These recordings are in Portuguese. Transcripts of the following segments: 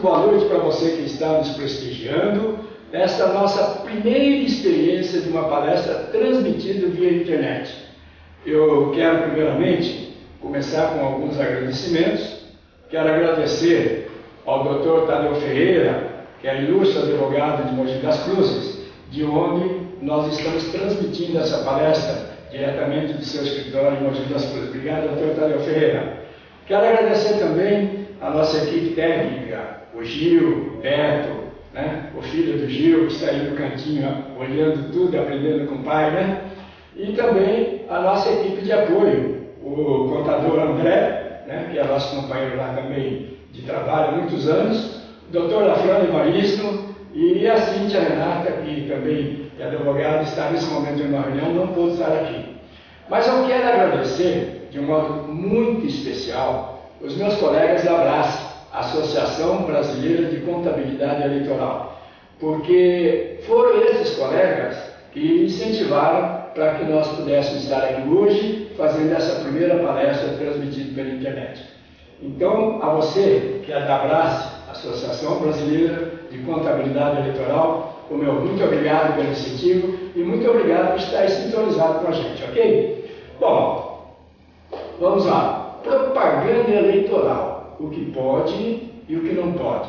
muito boa noite para você que está nos prestigiando nesta nossa primeira experiência de uma palestra transmitida via internet. Eu quero primeiramente começar com alguns agradecimentos. Quero agradecer ao Dr. Tadeu Ferreira, que é ilustre advogado de Mogi das Cruzes, de onde nós estamos transmitindo essa palestra diretamente do seu escritório em Mogi das Cruzes. Obrigado, Dr. Tadeu Ferreira. Quero agradecer também a nossa equipe técnica, o Gil, o Beto, o filho do Gil, que está aí no cantinho olhando tudo, aprendendo com o pai, e também a nossa equipe de apoio, o contador André, que é nosso companheiro lá também de trabalho há muitos anos, o doutor Lafrano Evaristo e a Cíntia Renata, que também é advogada, está nesse momento em uma reunião, não pôde estar aqui. Mas eu quero agradecer, de um modo muito especial, os meus colegas da ABRASE, Associação Brasileira de Contabilidade Eleitoral, porque foram esses colegas que incentivaram para que nós pudéssemos estar aqui hoje fazendo essa primeira palestra transmitida pela internet. Então, a você que é da ABRASE, Associação Brasileira de Contabilidade Eleitoral, o meu muito obrigado pelo incentivo e muito obrigado por estar sintonizado com a gente, ok? Bom, vamos lá. Propaganda eleitoral, o que pode e o que não pode.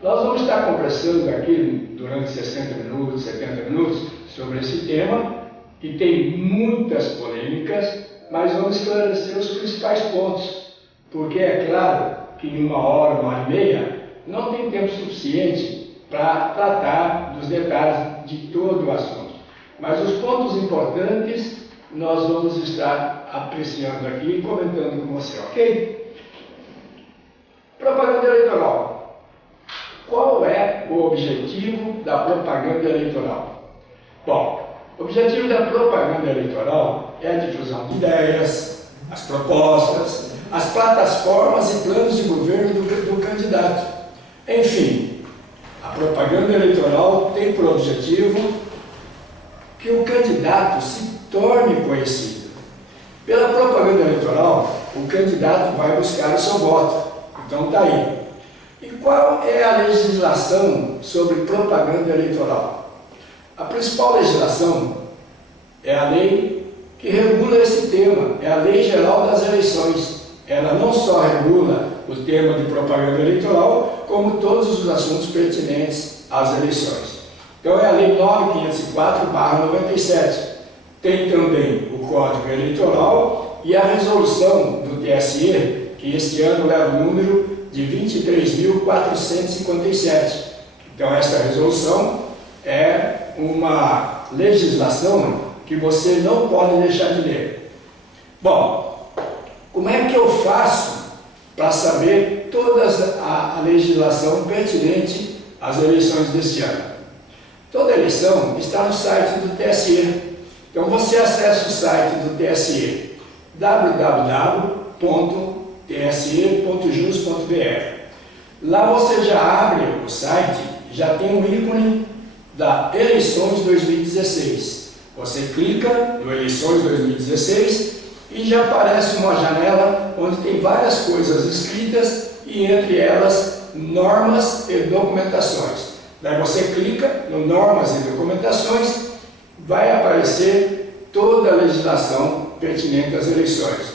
Nós vamos estar conversando aqui durante 60 minutos, 70 minutos sobre esse tema, que tem muitas polêmicas, mas vamos esclarecer os principais pontos, porque é claro que em uma hora e meia, não tem tempo suficiente para tratar dos detalhes de todo o assunto. Mas os pontos importantes nós vamos estar apreciando aqui e comentando com você, ok? Propaganda eleitoral. Qual é o objetivo da propaganda eleitoral? Bom, o objetivo da propaganda eleitoral é a difusão de ideias, as propostas, as plataformas e planos de governo do candidato. Enfim, a propaganda eleitoral tem por objetivo que o candidato se torne conhecido. Pela propaganda eleitoral, o candidato vai buscar o seu voto. Então está aí. E qual é a legislação sobre propaganda eleitoral? A principal legislação é a lei que regula esse tema, é a Lei Geral das Eleições. Ela não só regula o tema de propaganda eleitoral, como todos os assuntos pertinentes às eleições. Então é a Lei 9.504/97. Tem também o Código Eleitoral e a resolução do TSE, que este ano leva o número de 23.457. Então esta resolução é uma legislação que você não pode deixar de ler. Bom, como é que eu faço para saber toda a legislação pertinente às eleições deste ano? Toda eleição está no site do TSE. Então você acessa o site do TSE, www.tse.jus.br. Lá você já abre o site, já tem um ícone da Eleições 2016. Você clica no Eleições 2016 e já aparece uma janela onde tem várias coisas escritas e entre elas normas e documentações. Daí você clica no normas e documentações, vai aparecer toda a legislação pertinente às eleições.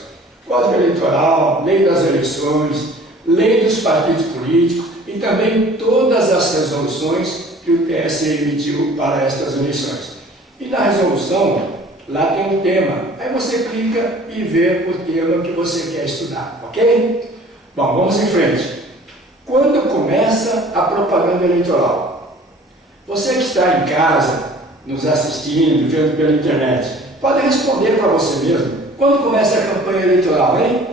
Código Eleitoral, Lei das Eleições, Lei dos Partidos Políticos e também todas as resoluções que o TSE emitiu para estas eleições. E na resolução, lá tem um tema. Aí você clica e vê o tema que você quer estudar, ok? Bom, vamos em frente. Quando começa a propaganda eleitoral? Você que está em casa, nos assistindo, vendo pela internet, pode responder para você mesmo. Quando começa a campanha eleitoral, hein?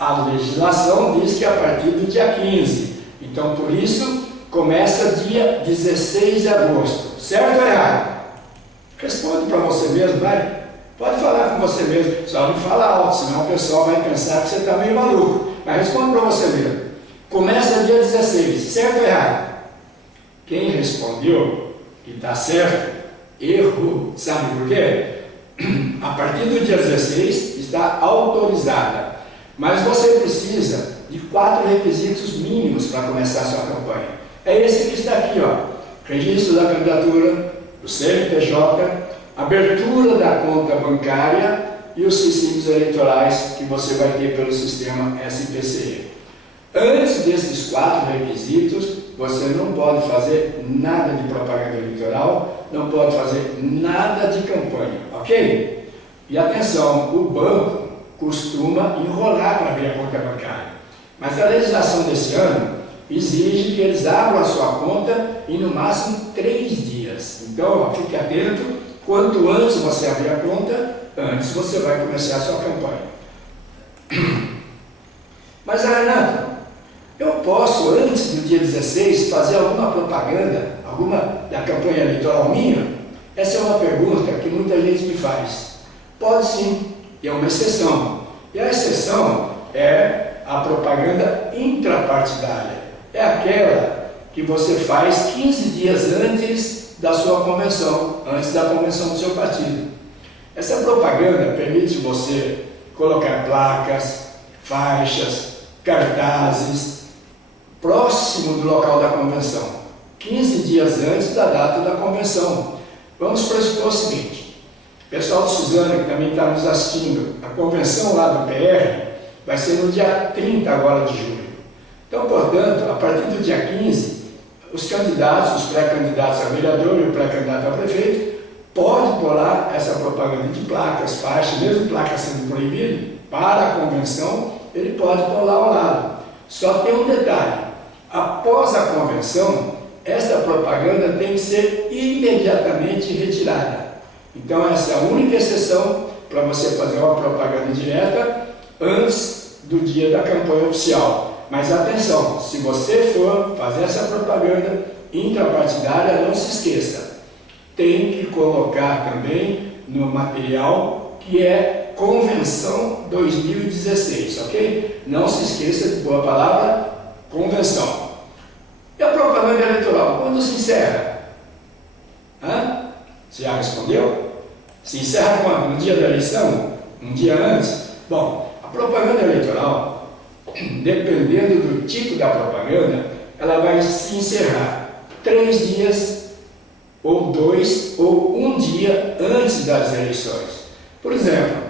A legislação diz que é a partir do dia 15. Então, por isso, começa dia 16 de agosto. Certo ou errado? Responde para você mesmo, vai. Pode falar com você mesmo. Só não fala alto, senão o pessoal vai pensar que você está meio maluco. Mas responde para você mesmo. Começa dia 16. Certo ou errado? Quem respondeu que está certo, errou. Sabe por quê? A partir do dia 16 está autorizada. Mas você precisa de 4 requisitos mínimos para começar a sua campanha. É esse que está aqui, ó. Registro da candidatura, o CNPJ, abertura da conta bancária e os recibos eleitorais que você vai ter pelo sistema SPCE. Antes desses 4 requisitos, você não pode fazer nada de propaganda eleitoral, não pode fazer nada de campanha, ok? E atenção, o banco costuma enrolar para abrir a conta bancária. Mas a legislação desse ano exige que eles abram a sua conta em no máximo 3 dias. Então, ó, fique atento, quanto antes você abrir a conta, antes você vai começar a sua campanha. Mas, Renato, eu posso, antes do dia 16, fazer alguma propaganda, alguma da campanha eleitoral minha? Essa é uma pergunta que muita gente me faz. Pode sim, e é uma exceção. E a exceção é a propaganda intrapartidária. É aquela que você faz 15 dias antes da sua convenção, antes da convenção do seu partido. Essa propaganda permite você colocar placas, faixas, cartazes, próximo do local da convenção, 15 dias antes da data da convenção. Vamos pressupor o seguinte: pessoal de Suzano, que também está nos assistindo, a convenção lá do PR vai ser no dia 30 agora de julho. Então, portanto, a partir do dia 15, os candidatos, os pré-candidatos a vereador e o pré-candidato a prefeito, pode colar essa propaganda de placas, faixas, mesmo placas sendo proibido, para a convenção, ele pode colar ao lado. Só tem um detalhe: após a convenção, essa propaganda tem que ser imediatamente retirada. Então, essa é a única exceção para você fazer uma propaganda direta antes do dia da campanha oficial. Mas atenção, se você for fazer essa propaganda intrapartidária, não se esqueça, tem que colocar também no material que é Convenção 2016, ok? Não se esqueça de pôr a palavra convenção. E a propaganda eleitoral, quando se encerra? Você já respondeu? Se encerra quando? No dia da eleição? Um dia antes? Bom, a propaganda eleitoral, dependendo do tipo da propaganda, ela vai se encerrar 3 dias, ou 2, ou 1 dia antes das eleições. Por exemplo,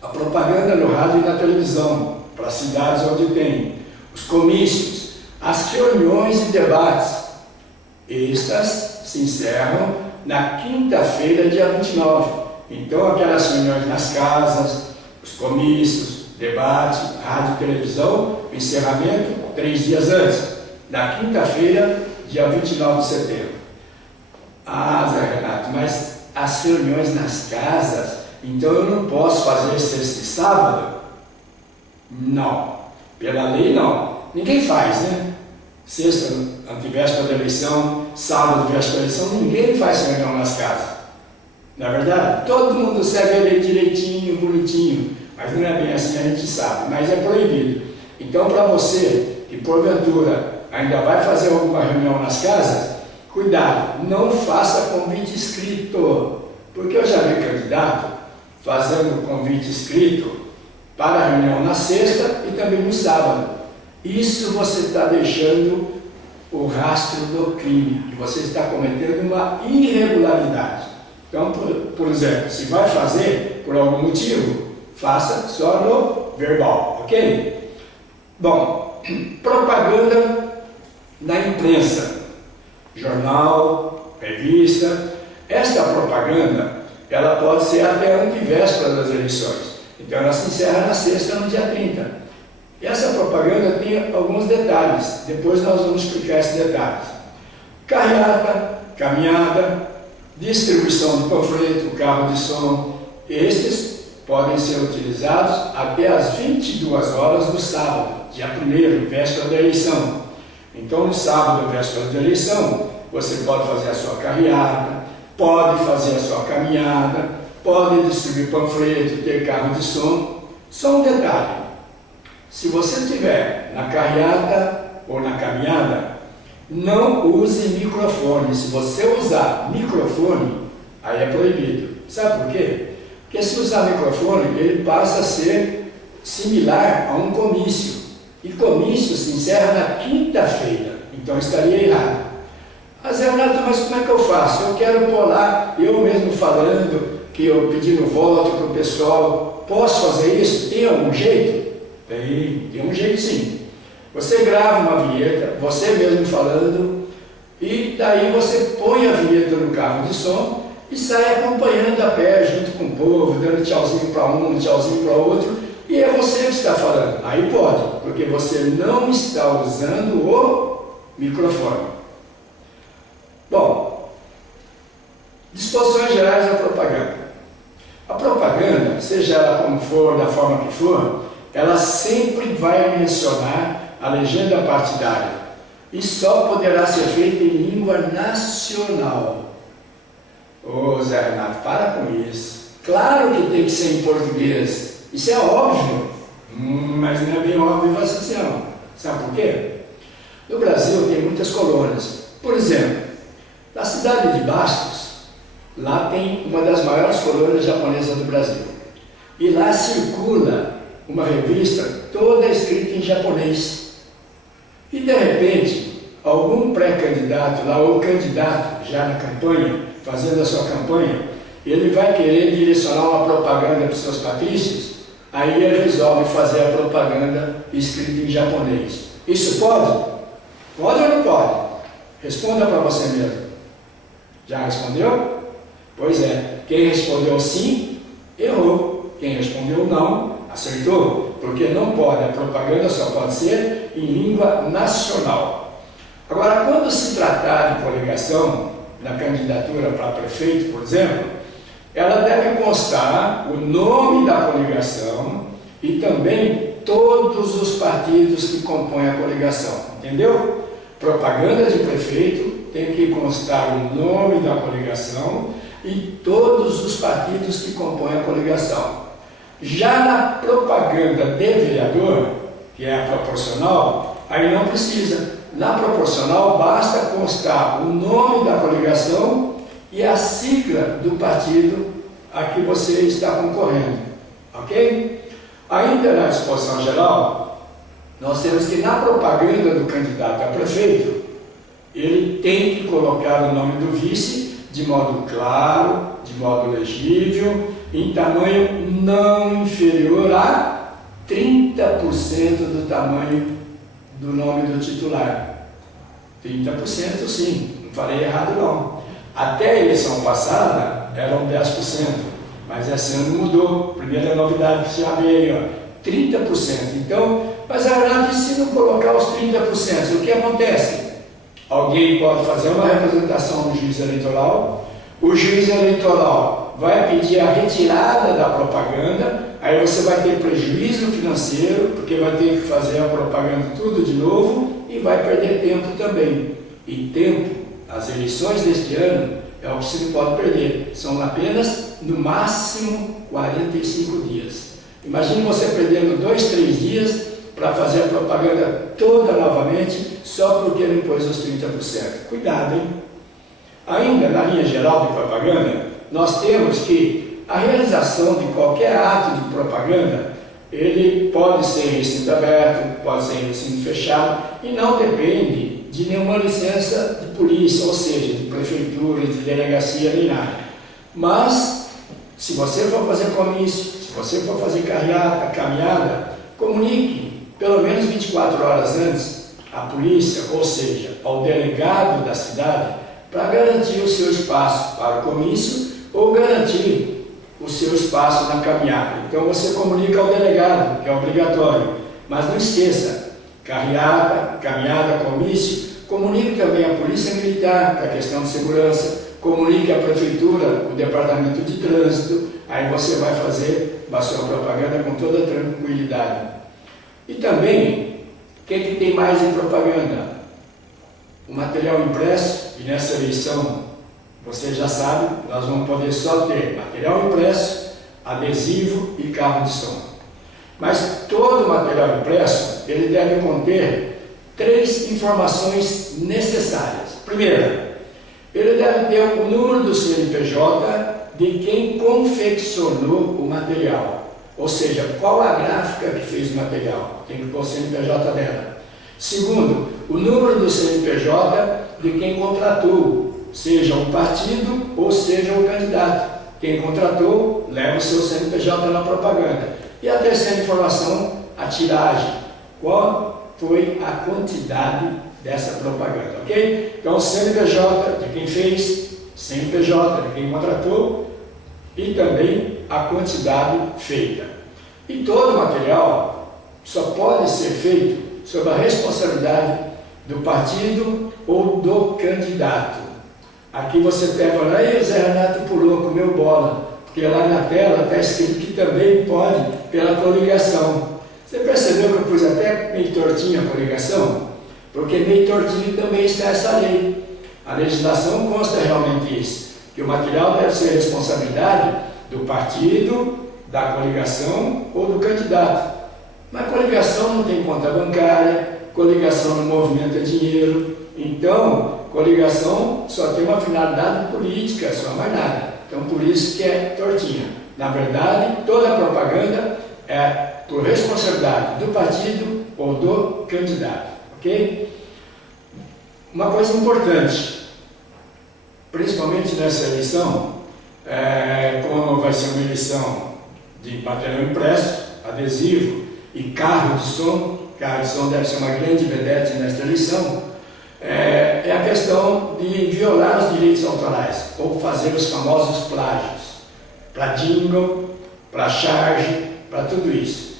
a propaganda no rádio e na televisão, para cidades onde tem os comícios, as reuniões e debates, estas se encerram na quinta-feira, dia 29. Então, aquelas reuniões nas casas, os comícios, debate, rádio e televisão, o encerramento 3 dias antes, na quinta-feira, dia 29 de setembro. Zé Renato, mas as reuniões nas casas, então eu não posso fazer sexta e sábado? Não, pela lei não. Ninguém faz, né? Sexta, antevéspera da eleição, sábado, véspera da eleição, ninguém faz reunião nas casas. Na verdade, todo mundo segue a lei direitinho, bonitinho, mas não é bem assim, a gente sabe, mas é proibido. Então, para você que porventura ainda vai fazer alguma reunião nas casas, cuidado, não faça convite escrito, porque eu já vi candidato fazendo convite escrito para a reunião na sexta e também no sábado. Isso você está deixando o rastro do crime, e você está cometendo uma irregularidade. Então, por exemplo, se vai fazer por algum motivo, faça só no verbal, ok? Bom, propaganda na imprensa, jornal, revista. Esta propaganda, ela pode ser até antevéspera das eleições. Então, ela se encerra na sexta, no dia 30. E essa propaganda tem alguns detalhes. Depois nós vamos explicar esses detalhes. Carreata, caminhada, distribuição de panfleto, carro de som. Estes podem ser utilizados até às 22 horas do sábado, dia 1º, véspera da eleição. Então, no sábado, véspera da eleição, você pode fazer a sua carreata, pode fazer a sua caminhada, pode distribuir panfleto, ter carro de som. Só um detalhe: se você estiver na carreata ou na caminhada, não use microfone. Se você usar microfone, aí é proibido. Sabe por quê? Porque se usar microfone, ele passa a ser similar a um comício. E comício se encerra na quinta-feira, então estaria errado. Mas Renato, mas como é que eu faço? Eu quero pôr lá, eu mesmo falando, que eu pedindo voto para o pessoal, posso fazer isso? Tem algum jeito? Tem um jeito sim. Você grava uma vinheta, você mesmo falando, e daí você põe a vinheta no carro de som e sai acompanhando a pé junto com o povo, dando tchauzinho para um, tchauzinho para outro, e é você que está falando. Aí pode, porque você não está usando o microfone. Bom, disposições gerais da propaganda. A propaganda, seja ela como for, da forma que for, ela sempre vai mencionar a legenda partidária e só poderá ser feita em língua nacional. Ô Zé Renato, para com isso. Claro que tem que ser em português, isso é óbvio, mas não é bem óbvio assim não. Sabe por quê? No Brasil tem muitas colônias. Por exemplo, na cidade de Bastos, lá tem uma das maiores colônias japonesas do Brasil. E lá circula uma revista toda escrita em japonês. E de repente, algum pré-candidato lá, ou candidato já na campanha, fazendo a sua campanha, ele vai querer direcionar uma propaganda para os seus patrícios, aí ele resolve fazer a propaganda escrita em japonês. Isso pode? Pode ou não pode? Responda para você mesmo. Já respondeu? Pois é, quem respondeu sim, errou. Quem respondeu não, acertou. Porque não pode, a propaganda só pode ser em língua nacional. Agora, quando se tratar de coligação, na candidatura para prefeito, por exemplo, ela deve constar o nome da coligação e também todos os partidos que compõem a coligação. Entendeu? Propaganda de prefeito tem que constar o nome da coligação e todos os partidos que compõem a coligação. Já na propaganda de vereador, que é a proporcional, aí não precisa. Na proporcional basta constar o nome da coligação e a sigla do partido a que você está concorrendo. Ok? Ainda na disposição geral, nós temos que na propaganda do candidato a prefeito, ele tem que colocar o nome do vice de modo claro, de modo legível, em tamanho não inferior a 30% do tamanho do nome do titular. 30% sim, não falei errado não. Até a eleição passada eram 10%, mas esse ano mudou. Primeira novidade que já veio aí, ó, 30%. Então, mas a verdade, se não colocar os 30%, o que acontece? Alguém pode fazer uma representação no juiz eleitoral, o juiz eleitoral vai pedir a retirada da propaganda, aí você vai ter prejuízo financeiro, porque vai ter que fazer a propaganda tudo de novo e vai perder tempo também. E tempo, as eleições deste ano, é o que se não pode perder. São apenas, no máximo, 45 dias. Imagine você perdendo 2, 3 dias para fazer a propaganda toda novamente, só porque não pôs os 30%. Cuidado, hein? Ainda na linha geral de propaganda, nós temos que a realização de qualquer ato de propaganda, ele pode ser em recinto aberto, pode ser em recinto fechado, e não depende de nenhuma licença de polícia, ou seja, de prefeitura, de delegacia, nem nada. Mas, se você for fazer comício, se você for fazer carreata, caminhada, comunique pelo menos 24 horas antes à polícia, ou seja, ao delegado da cidade, para garantir o seu espaço para o comício ou garantir o seu espaço na caminhada. Então você comunica ao delegado, que é obrigatório. Mas não esqueça, carreata, caminhada, comício, comunique também à Polícia Militar, para a questão de segurança, comunique à Prefeitura, o Departamento de Trânsito, aí você vai fazer a sua propaganda com toda tranquilidade. E também, o que tem mais em propaganda? O material impresso, e nessa eleição, você já sabe, nós vamos poder só ter material impresso, adesivo e carro de som. Mas todo material impresso, ele deve conter 3 informações necessárias. Primeira, ele deve ter o número do CNPJ de quem confeccionou o material. ou seja, qual a gráfica que fez o material, tem que pôr o CNPJ dela. Segundo, o número do CNPJ de quem contratou, seja o partido ou seja o candidato. Quem contratou, leva o seu CNPJ na propaganda. E a terceira informação, a tiragem. Qual foi a quantidade dessa propaganda, ok? Então, CNPJ de quem fez, CNPJ de quem contratou e também a quantidade feita. E todo o material só pode ser feito sob a responsabilidade do partido ou do candidato. Aqui você pega, olha aí, o Zé Renato pulou, comeu bola, porque lá na tela está escrito que também pode pela coligação. Você percebeu que eu pus até meio tortinha a coligação? Porque meio tortinho também está essa lei. A legislação consta realmente isso, que o material deve ser responsabilidade do partido, da coligação ou do candidato. Mas coligação não tem conta bancária, coligação não movimenta dinheiro, então coligação só tem uma finalidade política, só mais nada. Então por isso que é tortinha. Na verdade, toda a propaganda é por responsabilidade do partido ou do candidato, ok? Uma coisa importante, principalmente nessa eleição, como vai ser uma eleição de material impresso, adesivo e carro de som deve ser uma grande vedete nesta eleição, é a questão de violar os direitos autorais, ou fazer os famosos plágios, para jingle, para charge, para tudo isso.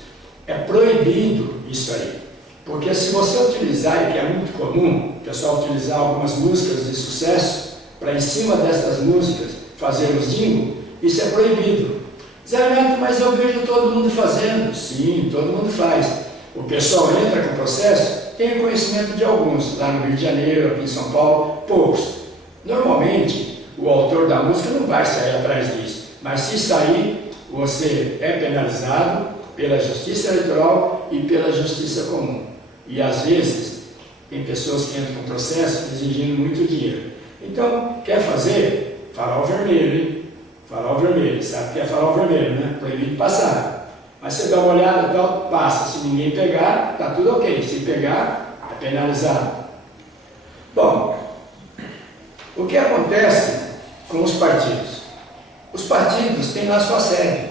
É proibido isso aí, porque se você utilizar, e que é muito comum, o pessoal utilizar algumas músicas de sucesso, para em cima dessas músicas fazer os jingle, isso é proibido. Zé Neto, mas eu vejo todo mundo fazendo. Sim, todo mundo faz. O pessoal entra com o processo, tem conhecimento de alguns, lá no Rio de Janeiro, aqui em São Paulo, poucos. Normalmente, o autor da música não vai sair atrás disso, mas se sair, você é penalizado pela Justiça Eleitoral e pela Justiça Comum. E às vezes, tem pessoas que entram com processo exigindo muito dinheiro. Então, quer fazer? Farol vermelho, hein? Farol vermelho, sabe o que é farol vermelho, né? Proibido passar. Mas você dá uma olhada e tal, passa. Se ninguém pegar, está tudo ok. Se pegar, é penalizado. Bom, o que acontece com os partidos? Os partidos têm lá sua sede.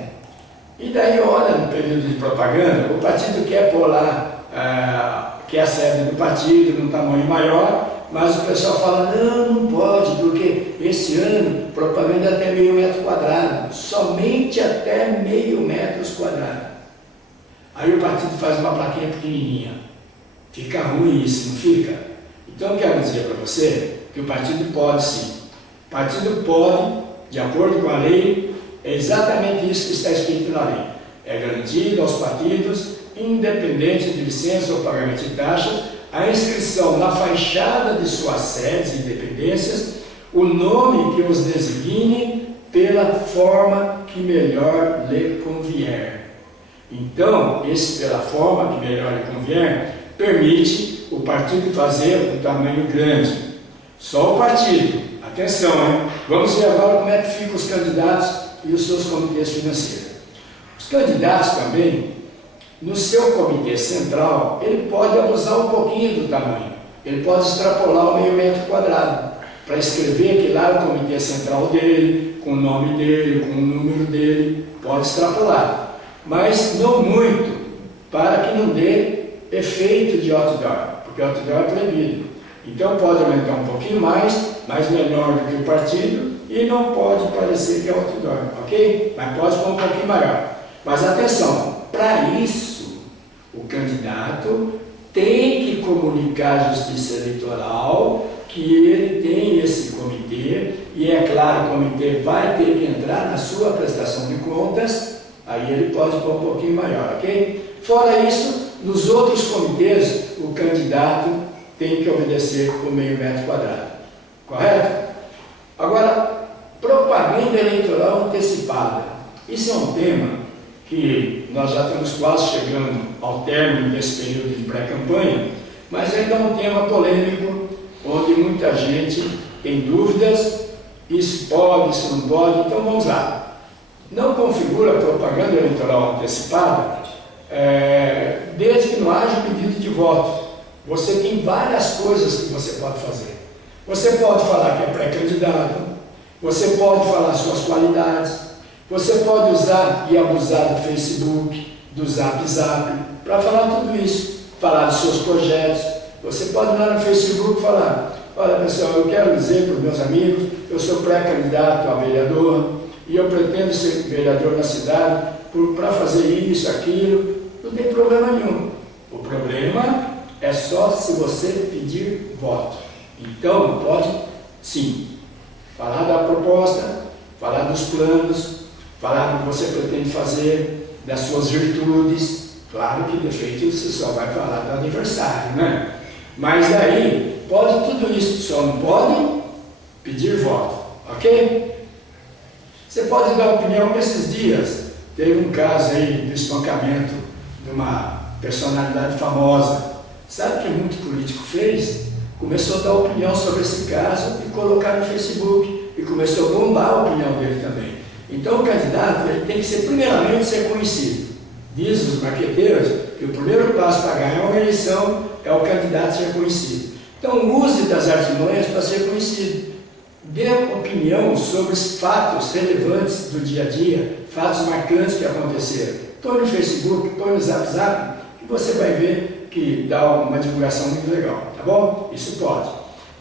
E daí, olha, no período de propaganda, o partido quer pôr lá, que é a sede do partido, num tamanho maior, mas o pessoal fala, não pode, porque esse ano propaganda é até meio metro quadrado, somente até meio metros quadrados. Aí o partido faz uma plaquinha pequenininha. Fica ruim isso, não fica? Então eu quero dizer para você que o partido pode sim. O partido pode, de acordo com a lei, é exatamente isso que está escrito na lei. É garantido aos partidos, independente de licença ou pagamento de taxas, a inscrição na fachada de suas sedes e dependências, o nome que os designe pela forma que melhor lhe convier. Então, esse pela forma que melhor lhe convier, permite o partido fazer um tamanho grande. Só o partido. Atenção, hein? Vamos ver agora como é que ficam os candidatos e os seus comitês financeiros. Os candidatos também, no seu comitê central, ele pode abusar um pouquinho do tamanho. Ele pode extrapolar o meio metro quadrado, para escrever que lá é o comitê central dele, com o nome dele, com o número dele, pode extrapolar. Mas não muito, para que não dê efeito de outdoor, porque outdoor é proibido. Então pode aumentar um pouquinho mais menor do que o partido, e não pode parecer que é outdoor, ok? Mas pode pôr um pouquinho maior. Mas atenção, para isso, o candidato tem que comunicar à Justiça Eleitoral que ele tem esse comitê, e é claro, o comitê vai ter que entrar na sua prestação de contas, aí ele pode pôr um pouquinho maior, ok? Fora isso, nos outros comitês, o candidato tem que obedecer o meio metro quadrado, correto? Agora, propaganda eleitoral antecipada. Isso é um tema que nós já estamos quase chegando ao término desse período de pré-campanha, mas ainda é um tema polêmico, onde muita gente tem dúvidas, isso pode, isso não pode, então vamos lá. não configura propaganda eleitoral antecipada, desde que não haja pedido de voto. Você tem várias coisas que você pode fazer. Você pode falar que é pré-candidato, você pode falar suas qualidades, você pode usar e abusar do Facebook, do Zap para falar tudo isso, falar dos seus projetos. Você pode ir lá no Facebook falar: olha pessoal, eu quero dizer para os meus amigos, eu sou pré-candidato a vereador e eu pretendo ser vereador na cidade para fazer isso, aquilo. Não tem problema nenhum. O problema é só se você pedir voto. Então, pode sim falar da proposta, falar dos planos, falar do que você pretende fazer, das suas virtudes. Claro que defeito você só vai falar do aniversário, né? Mas daí, pode tudo isso, só não pode pedir voto, ok? Você pode dar opinião. Nesses dias, teve um caso aí do espancamento de uma personalidade famosa. Sabe o que muito político fez? Começou a dar opinião sobre esse caso e colocar no Facebook, e começou a bombar a opinião dele também. Então o candidato ele tem que ser, primeiramente, ser conhecido. Diz os marqueteiros que o primeiro passo para ganhar uma eleição é o candidato ser conhecido. Então use das artimanhas para ser conhecido. Dê opinião sobre os fatos relevantes do dia a dia, fatos marcantes que aconteceram. Põe no Facebook, põe no Zap, que você vai ver que dá uma divulgação muito legal, tá bom? Isso pode.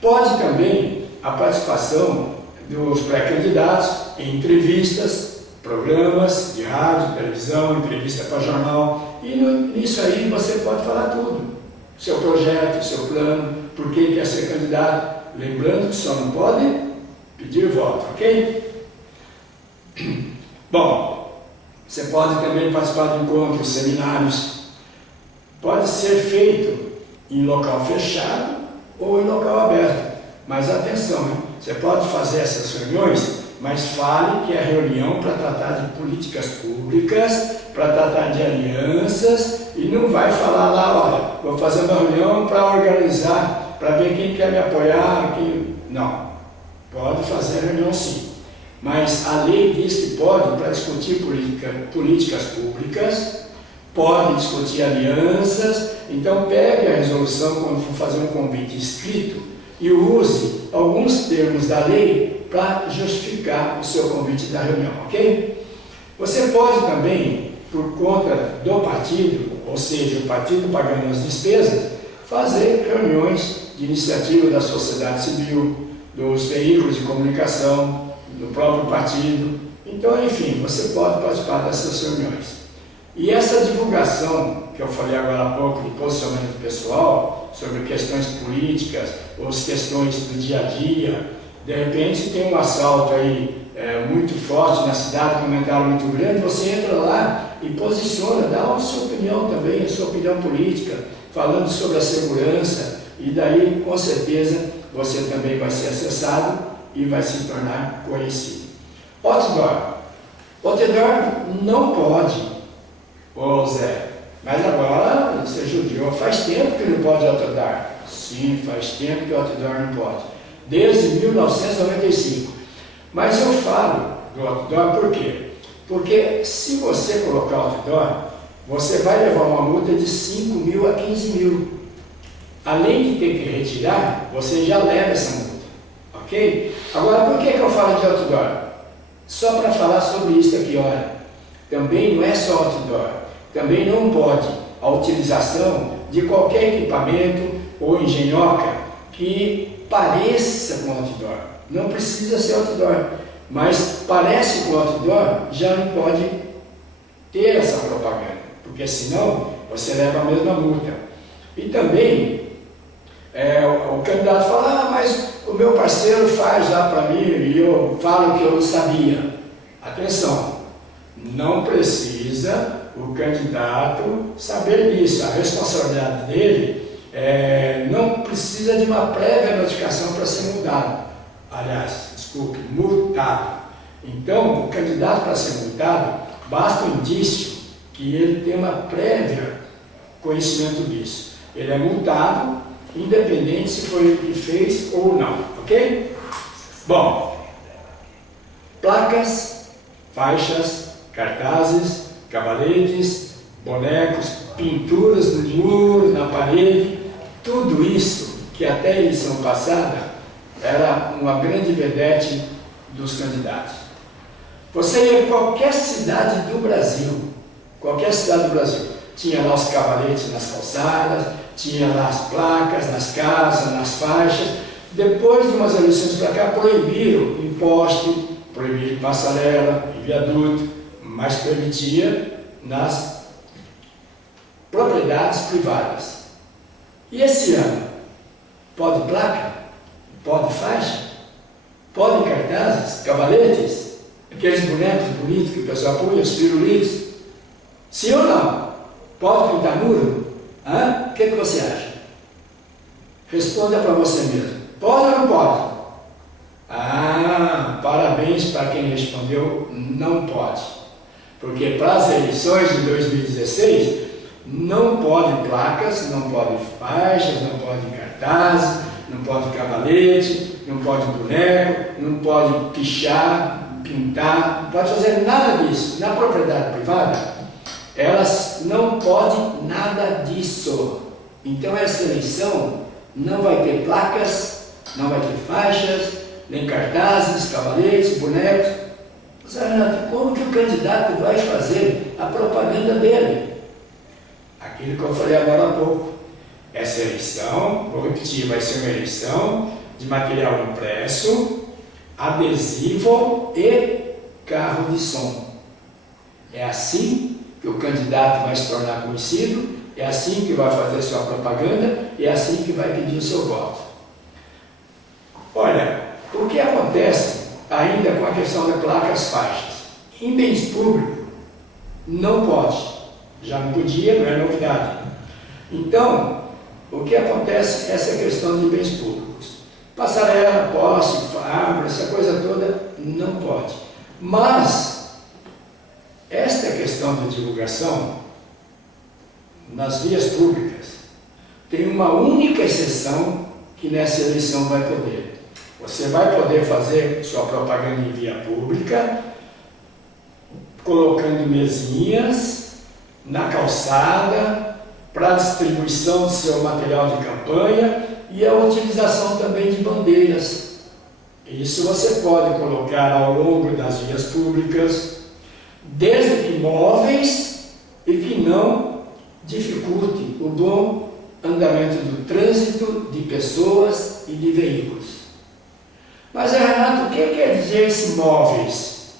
Pode também a participação dos pré-candidatos em entrevistas, programas de rádio, televisão, entrevista para jornal, e nisso aí você pode falar tudo. Seu projeto, seu plano, por que quer ser candidato. Lembrando que só não pode pedir voto, ok? Bom, você pode também participar de encontros, seminários. Pode ser feito em local fechado ou em local aberto. Mas atenção, hein? Você pode fazer essas reuniões, mas fale que é reunião para tratar de políticas públicas, para tratar de alianças, e não vai falar lá: olha, vou fazer uma reunião para organizar, para ver quem quer me apoiar, quem... Não. Pode fazer reunião sim. Mas a lei diz que pode para discutir políticas públicas, pode discutir alianças. Então pegue a resolução quando for fazer um convite escrito e use alguns termos da lei para justificar o seu convite da reunião, ok? Você pode também, por conta do partido, ou seja, o partido pagando as despesas, fazer reuniões de iniciativa da sociedade civil, dos veículos de comunicação, do próprio partido. Então, enfim, você pode participar dessas reuniões. E essa divulgação que eu falei agora há pouco de posicionamento pessoal sobre questões políticas ou as questões do dia a dia, de repente tem um assalto aí muito forte na cidade, um comentário muito grande, você entra lá e posiciona, dá a sua opinião também, a sua opinião política, falando sobre a segurança, e daí com certeza você também vai ser acessado e vai se tornar conhecido. Outdoor. Outdoor não pode, ô Zé, mas agora você judiou. Faz tempo que não pode outdoor. Sim, faz tempo que outdoor não pode. Desde 1995. Mas eu falo do outdoor por quê? Porque se você colocar outdoor, você vai levar uma multa de 5 mil a 15 mil. Além de ter que retirar, você já leva essa multa, ok? Agora, por que eu falo de outdoor? Só para falar sobre isso aqui, olha, também não é só outdoor, também não pode a utilização de qualquer equipamento ou engenhoca que pareça com outdoor. Não precisa ser outdoor, mas parece com outdoor, já não pode ter essa propaganda, porque senão você leva a mesma multa. E também o candidato fala: mas o meu parceiro faz lá para mim e eu falo que eu não sabia. Atenção, não precisa o candidato saber disso. A responsabilidade dele não precisa de uma prévia notificação para ser mudado. Aliás, desculpe, multado. Então, o candidato para ser multado, basta um indício que ele tem uma prévia conhecimento disso. Ele é multado, independente se foi ele que fez ou não, ok? Bom, placas, faixas, cartazes, cavaletes, bonecos, pinturas no muro, na parede, tudo isso que até a eleição passada era uma grande vedete dos candidatos. Você ia em qualquer cidade do Brasil, tinha lá os cavaletes nas calçadas, tinha lá as placas, nas casas, nas faixas. Depois de umas eleições para cá, proibiram em poste, proibiram em passarela, em viaduto, mas permitia nas propriedades privadas. E esse ano, pode placa? Pode faixa? Pode cartazes, cavaletes? Aqueles bonecos bonitos que o pessoal põe, os pirulitos? Sim ou não? Pode pintar muro? Hã? O que você acha? Responda para você mesmo. Pode ou não pode? Ah, parabéns para quem respondeu não pode. Porque para as eleições de 2016, não pode placas, não pode faixas, não pode cartazes, não pode cavalete, não pode boneco, não pode pichar, pintar, não pode fazer nada disso. Na propriedade privada, elas não podem nada disso. Então essa eleição não vai ter placas, não vai ter faixas, nem cartazes, cavaletes, bonecos. Mas, Renato, como que o candidato vai fazer a propaganda dele? Aquilo que eu falei agora há pouco. Essa eleição, vou repetir, vai ser uma eleição de material impresso, adesivo e carro de som. É assim que o candidato vai se tornar conhecido, é assim que vai fazer sua propaganda, é assim que vai pedir o seu voto. Olha, o que acontece ainda com a questão da placas faixas? Em bens públicos, não pode. Já não podia, não é novidade. Então, o que acontece é essa questão de bens públicos. Passarela, poste, árvore, essa coisa toda, não pode. Mas, esta questão de divulgação, nas vias públicas, tem uma única exceção que nessa eleição vai poder. Você vai poder fazer sua propaganda em via pública, colocando mesinhas na calçada, para a distribuição do seu material de campanha e a utilização também de bandeiras. Isso você pode colocar ao longo das vias públicas, desde que móveis e que não dificulte o bom andamento do trânsito de pessoas e de veículos. Mas, Renato, o que quer dizer esse móveis?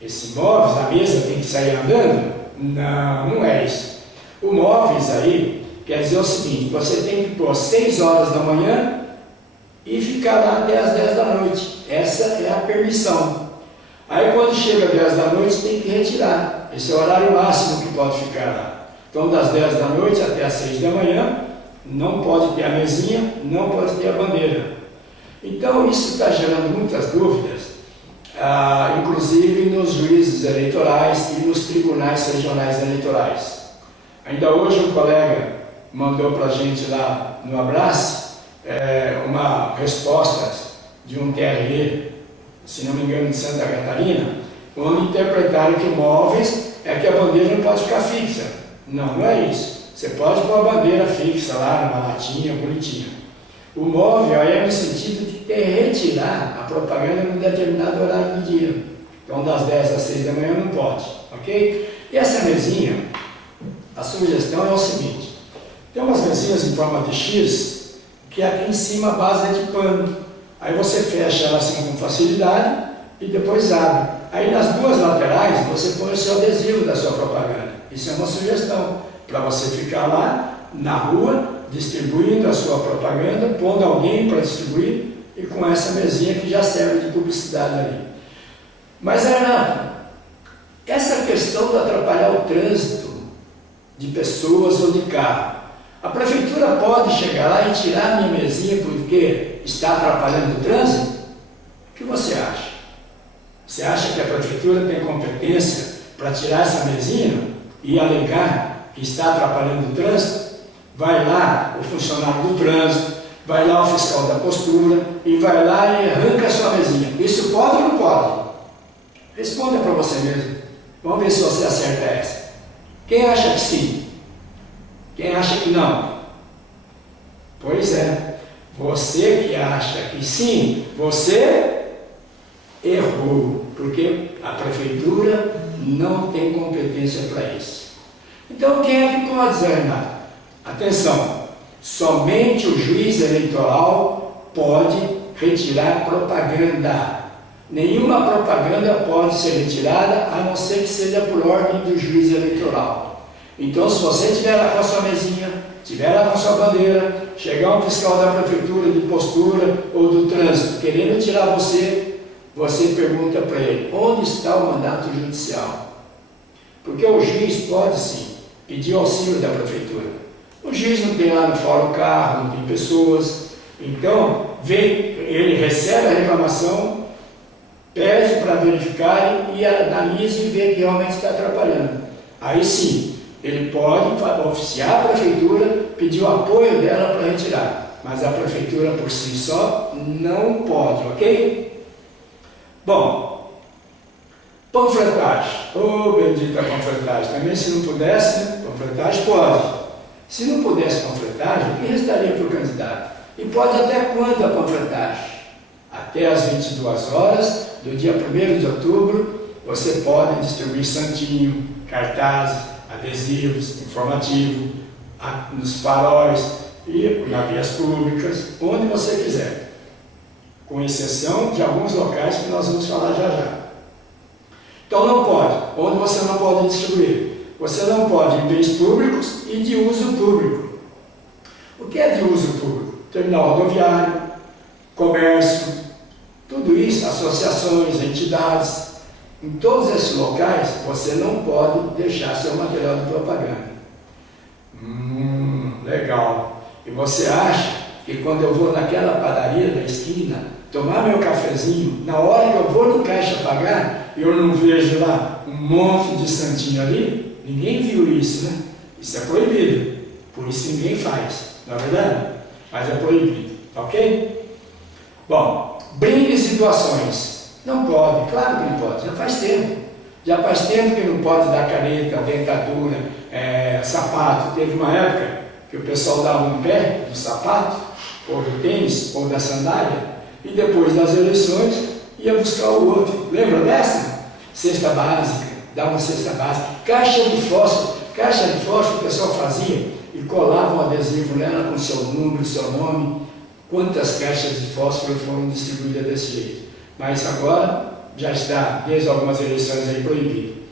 Esse móveis, a mesa tem que sair andando? Não, não é isso. O móveis aí quer dizer o seguinte: você tem que pôr às 6 horas da manhã e ficar lá até às 10 da noite. Essa é a permissão. Aí quando chega às 10 da noite tem que retirar. Esse é o horário máximo que pode ficar lá. Então das 10 da noite até às 6 da manhã não pode ter a mesinha, não pode ter a bandeira. Então isso está gerando muitas dúvidas, inclusive nos juízes eleitorais e nos tribunais regionais eleitorais. Ainda hoje um colega mandou para a gente lá no Abraço uma resposta de um TRE, se não me engano, de Santa Catarina, onde interpretaram que móveis é que a bandeira não pode ficar fixa. Não, não é isso. Você pode pôr a bandeira fixa lá, numa latinha, bonitinha. O móvel aí é no sentido de retirar a propaganda num determinado horário do dia. Então das 10 às 6 da manhã não pode, ok? E essa mesinha, a sugestão é o seguinte: tem umas mesinhas em forma de X, que aqui em cima a base é de pano. Aí você fecha ela assim com facilidade e depois abre. Aí nas duas laterais você põe o seu adesivo da sua propaganda. Isso é uma sugestão para você ficar lá na rua distribuindo a sua propaganda, pondo alguém para distribuir e com essa mesinha que já serve de publicidade ali. Mas, Renato, essa questão de atrapalhar o trânsito de pessoas ou de carro, a prefeitura pode chegar lá e tirar a minha mesinha porque está atrapalhando o trânsito? O que você acha? Você acha que a prefeitura tem competência para tirar essa mesinha e alegar que está atrapalhando o trânsito? Vai lá o funcionário do trânsito, vai lá o fiscal da postura e vai lá e arranca a sua mesinha. Isso pode ou não pode? Responda para você mesmo. Vamos ver se você acerta essa. Quem acha que sim? Quem acha que não? Pois é, você que acha que sim, você errou, porque a prefeitura não tem competência para isso. Então quem é que pode, Zé Renato? Atenção, somente o juiz eleitoral pode retirar propaganda. Nenhuma propaganda pode ser retirada, a não ser que seja por ordem do juiz eleitoral. Então, se você estiver lá com a sua mesinha, estiver lá com a sua bandeira, chegar um fiscal da prefeitura de postura ou do trânsito querendo tirar você, você pergunta para ele, onde está o mandato judicial? Porque o juiz pode sim pedir auxílio da prefeitura. O juiz não tem lá no fórum carro, não tem pessoas. Então, ele recebe a reclamação, pede para verificarem e analisa e vê que realmente está atrapalhando. Aí sim, ele pode oficiar a prefeitura, pedir o apoio dela para retirar. Mas a prefeitura por si só não pode, ok? Bom, panfletagem. Oh, bendita panfletagem. Também se não pudesse, né? Panfletagem pode. Se não pudesse panfletagem, o que restaria para o candidato? E pode até quando a panfletagem? Até às 22 horas do dia 1º de outubro, você pode distribuir santinho, cartazes, adesivos, informativo, nos faróis e nas vias públicas, onde você quiser. Com exceção de alguns locais que nós vamos falar já já. Então não pode. Onde você não pode distribuir? Você não pode em bens públicos e de uso público. O que é de uso público? Terminal rodoviário, comércio, tudo isso, associações, entidades. Em todos esses locais, você não pode deixar seu material de propaganda. Legal. E você acha que quando eu vou naquela padaria da esquina, tomar meu cafezinho, na hora que eu vou no caixa pagar, eu não vejo lá um monte de santinho ali? Ninguém viu isso, né? Isso é proibido. Por isso ninguém faz, não é verdade? Mas é proibido, ok? Bom, brindes e doações. Não pode, claro que não pode, já faz tempo. Já faz tempo que não pode dar caneta, dentadura, sapato. Teve uma época que o pessoal dava um pé do sapato, ou do tênis, ou da sandália, e depois das eleições ia buscar o outro. Lembra dessa? Cesta básica, dava uma cesta básica. Caixa de fósforo o pessoal fazia e colava um adesivo nela com seu número, seu nome. Quantas caixas de fósforo foram distribuídas desse jeito? Mas agora já está, desde algumas eleições aí, proibido.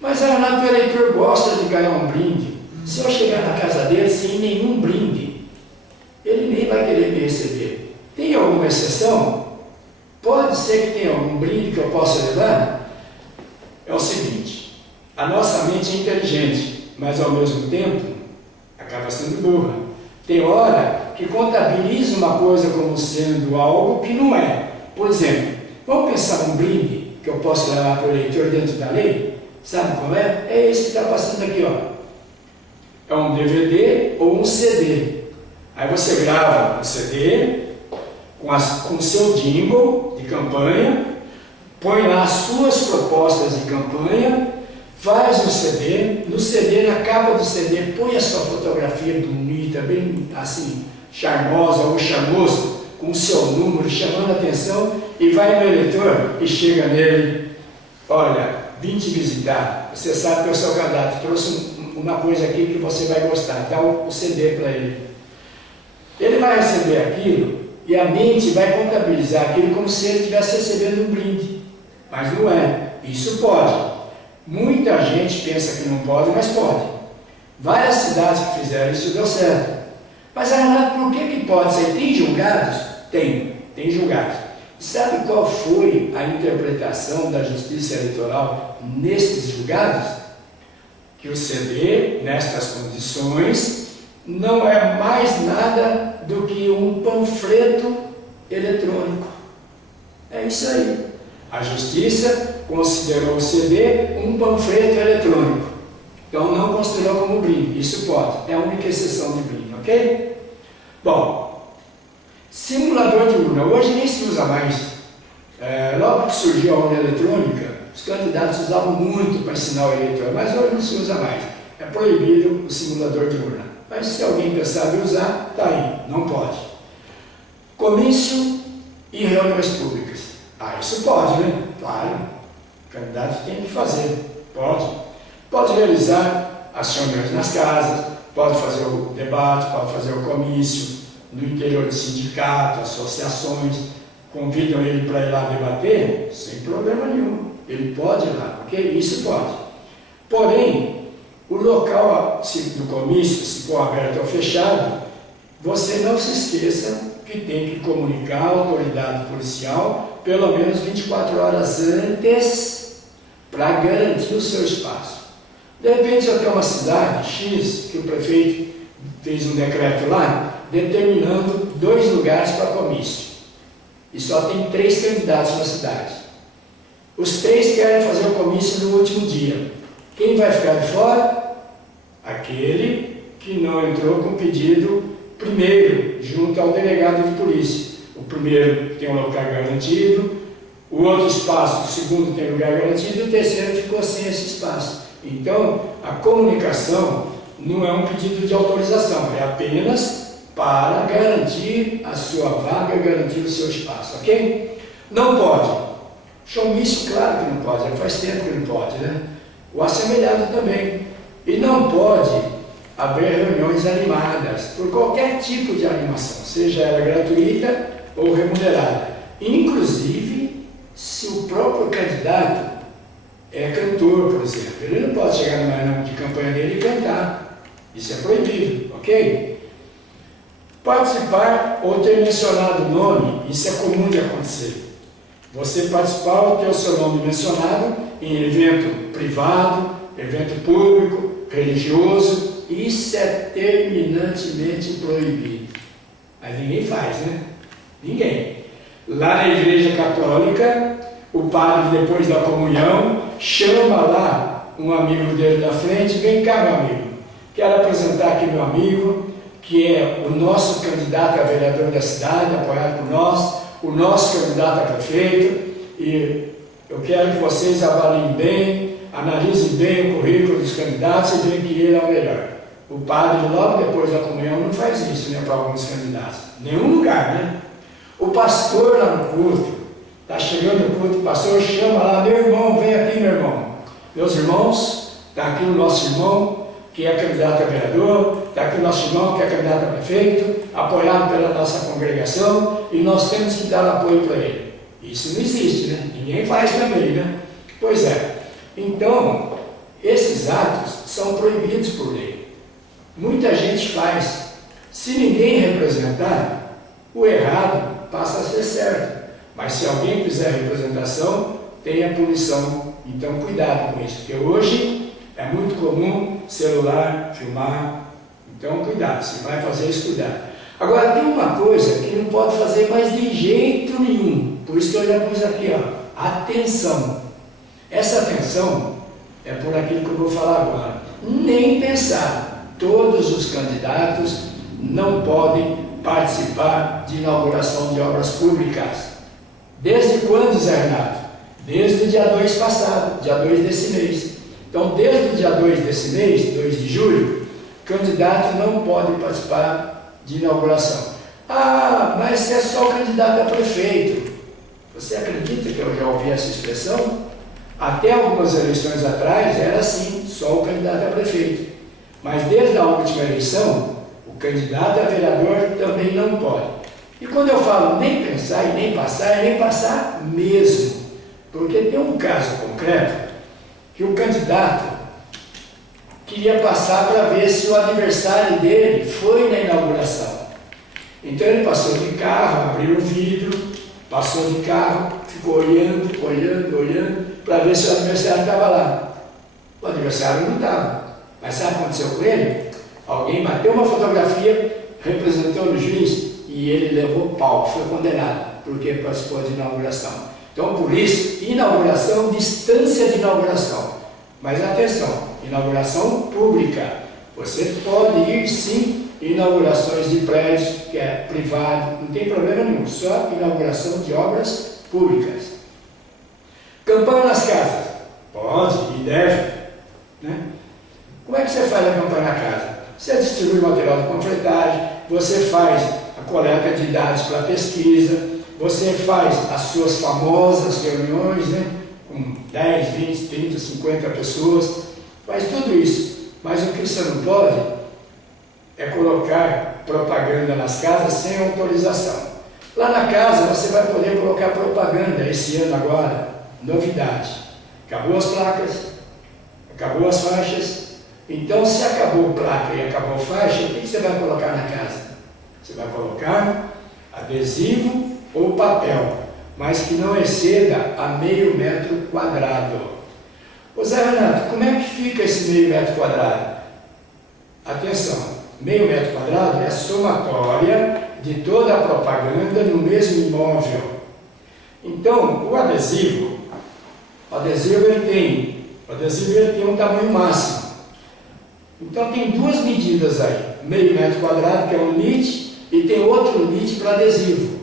Mas a Renato, o eleitor gosta de ganhar um brinde. Se eu chegar na casa dele sem nenhum brinde, ele nem vai querer me receber. Tem alguma exceção? Pode ser que tenha algum brinde que eu possa levar? É o seguinte, a nossa mente é inteligente, mas ao mesmo tempo acaba sendo burra. Tem hora que contabiliza uma coisa como sendo algo que não é. Por exemplo, vamos pensar num brinde que eu posso levar para o eleitor dentro da lei? Sabe qual é? É esse que está passando aqui, ó. É um DVD ou um CD. Aí você grava um CD com o seu jingle de campanha, põe lá as suas propostas de campanha, faz um CD, no CD, na capa do CD, põe a sua fotografia bonita, bem assim, charmosa ou charmoso, com o seu número, chamando a atenção, e vai no eleitor e chega nele, olha, vim te visitar, você sabe que eu sou candidato, trouxe uma coisa aqui que você vai gostar, dá o CD para ele. Ele vai receber aquilo e a mente vai contabilizar aquilo como se ele estivesse recebendo um brinde, mas não é, isso pode. Muita gente pensa que não pode, mas pode. Várias cidades que fizeram isso deu certo. Mas, Renato, por que pode ser? Tem julgados? Tem julgados. Sabe qual foi a interpretação da Justiça Eleitoral nestes julgados? Que o CD, nestas condições, não é mais nada do que um panfleto eletrônico. É isso aí. A Justiça considerou o CD um panfleto eletrônico. Então não considerou como brinde. Isso pode. É a única exceção de brinde, ok? Bom, simulador de urna. Hoje nem se usa mais. Logo que surgiu a urna eletrônica, Os candidatos usavam muito para ensinar o eleitor, mas hoje não se usa mais. É proibido o simulador de urna. Mas se alguém pensar em usar, está aí, não pode. Comício e reuniões públicas. Ah, isso pode, né? Claro, o candidato tem que fazer, pode. Pode realizar as reuniões nas casas, pode fazer o debate, pode fazer o comício no interior de sindicato, associações, convidam ele para ir lá debater, sem problema nenhum. Ele pode ir lá, ok? Isso pode. Porém, o local do comício, se for aberto ou fechado, você não se esqueça que tem que comunicar à autoridade policial pelo menos 24 horas antes para garantir o seu espaço. De repente eu tenho uma cidade X, que o prefeito fez um decreto lá, determinando 2 lugares para comício. E só tem 3 candidatos na cidade. Os 3 querem fazer o comício no último dia. Quem vai ficar de fora? Aquele que não entrou com pedido primeiro, junto ao delegado de polícia. O primeiro tem um lugar garantido, o outro espaço, o segundo tem lugar garantido, e o terceiro ficou sem esse espaço. Então, a comunicação não é um pedido de autorização, é apenas para garantir a sua vaga, garantir o seu espaço, ok? Não pode. Showmício, claro que não pode, já faz tempo que não pode, né? O assemelhado também. E não pode haver reuniões animadas, por qualquer tipo de animação, seja ela gratuita ou remunerada. Inclusive, se o próprio candidato é cantor, por exemplo, ele não pode chegar numa reunião de campanha dele e cantar. Isso é proibido, ok? Participar ou ter mencionado o nome, isso é comum de acontecer. Você participar ou ter o seu nome mencionado em evento privado, evento público, religioso, isso é terminantemente proibido. Mas ninguém faz, né? Ninguém. Lá na Igreja Católica, o padre, depois da comunhão, chama lá um amigo dele da frente: vem cá, meu amigo, quero apresentar aqui meu amigo, que é o nosso candidato a vereador da cidade, apoiado por nós, o nosso candidato a prefeito, e eu quero que vocês avaliem bem, analisem bem o currículo dos candidatos e vejam que ele é o melhor. O padre, logo depois da comunhão, não faz isso, né, para alguns candidatos. Nenhum lugar, né? O pastor lá no culto, está chegando no culto, o pastor chama lá: meu irmão, vem aqui, meu irmão. Meus irmãos, está aqui o nosso irmão, que é candidato a vereador, está aqui o nosso irmão, que é candidato a prefeito, apoiado pela nossa congregação, e nós temos que dar apoio para ele. Isso não existe, né? Ninguém faz também, né? Pois é. Então, esses atos são proibidos por lei. Muita gente faz. Se ninguém representar, o errado passa a ser certo. Mas se alguém fizer representação, tem a punição. Então, cuidado com isso, porque hoje é muito comum celular, filmar. Então, cuidado. Se vai fazer isso, cuidado. Agora, tem uma coisa que não pode fazer mais de jeito nenhum. Por isso que eu já pus aqui, ó, atenção. Essa atenção é por aquilo que eu vou falar agora. Nem pensar. Todos os candidatos não podem participar de inauguração de obras públicas. Desde quando, Zé Renato? Desde o dia 2 passado, dia 2 desse mês. Então, desde o dia 2 desse mês, 2 de julho, candidato não pode participar de inauguração. Ah, mas se é só o candidato a prefeito. Você acredita que eu já ouvi essa expressão? Até algumas eleições atrás era assim, só o candidato a prefeito. Mas desde a última eleição, o candidato a vereador também não pode. E quando eu falo nem pensar e nem passar, é nem passar mesmo. Porque tem um caso concreto que o candidato queria passar para ver se o adversário dele foi na inauguração. Então ele passou de carro, abriu o vidro, passou de carro, ficou olhando, para ver se o adversário estava lá. O adversário não estava. Mas sabe o que aconteceu com ele? Alguém bateu uma fotografia representando o juiz e ele levou pau, foi condenado, porque participou de inauguração. Então, por isso, inauguração, distância de inauguração. Mas atenção, inauguração pública. Você pode ir sim em inaugurações de prédios, que é privado, não tem problema nenhum, só inauguração de obras públicas. Campanha nas casas. Pode e deve. Né? Como é que você faz a campanha na casa? Você distribui material de panfletagem, você faz a coleta de dados para pesquisa, você faz as suas famosas reuniões, né? Com 10, 20, 30, 50 pessoas, faz tudo isso. Mas o que você não pode é colocar propaganda nas casas sem autorização. Lá na casa você vai poder colocar propaganda esse ano agora, novidade. Acabou as placas, acabou as faixas. Então, se acabou placa e acabou faixa, o que você vai colocar na casa? Você vai colocar adesivo ou papel, mas que não exceda a meio metro quadrado. Ô Zé Renato, como é que fica esse meio metro quadrado? Atenção, meio metro quadrado é a somatória de toda a propaganda no mesmo imóvel. Então, o adesivo ele tem um tamanho máximo. Então tem duas medidas aí, meio metro quadrado, que é o limite, e tem outro limite para adesivo.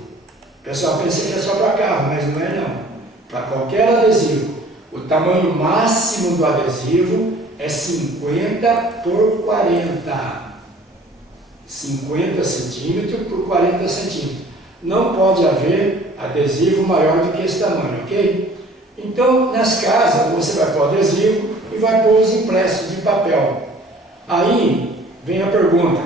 O pessoal pensa que é só para carro, mas não é não. Para qualquer adesivo. O tamanho máximo do adesivo é 50 por 40. 50 centímetros por 40 centímetros. Não pode haver adesivo maior do que esse tamanho, ok? Então, nas casas, você vai pôr adesivo e vai pôr os impressos de papel. Aí vem a pergunta,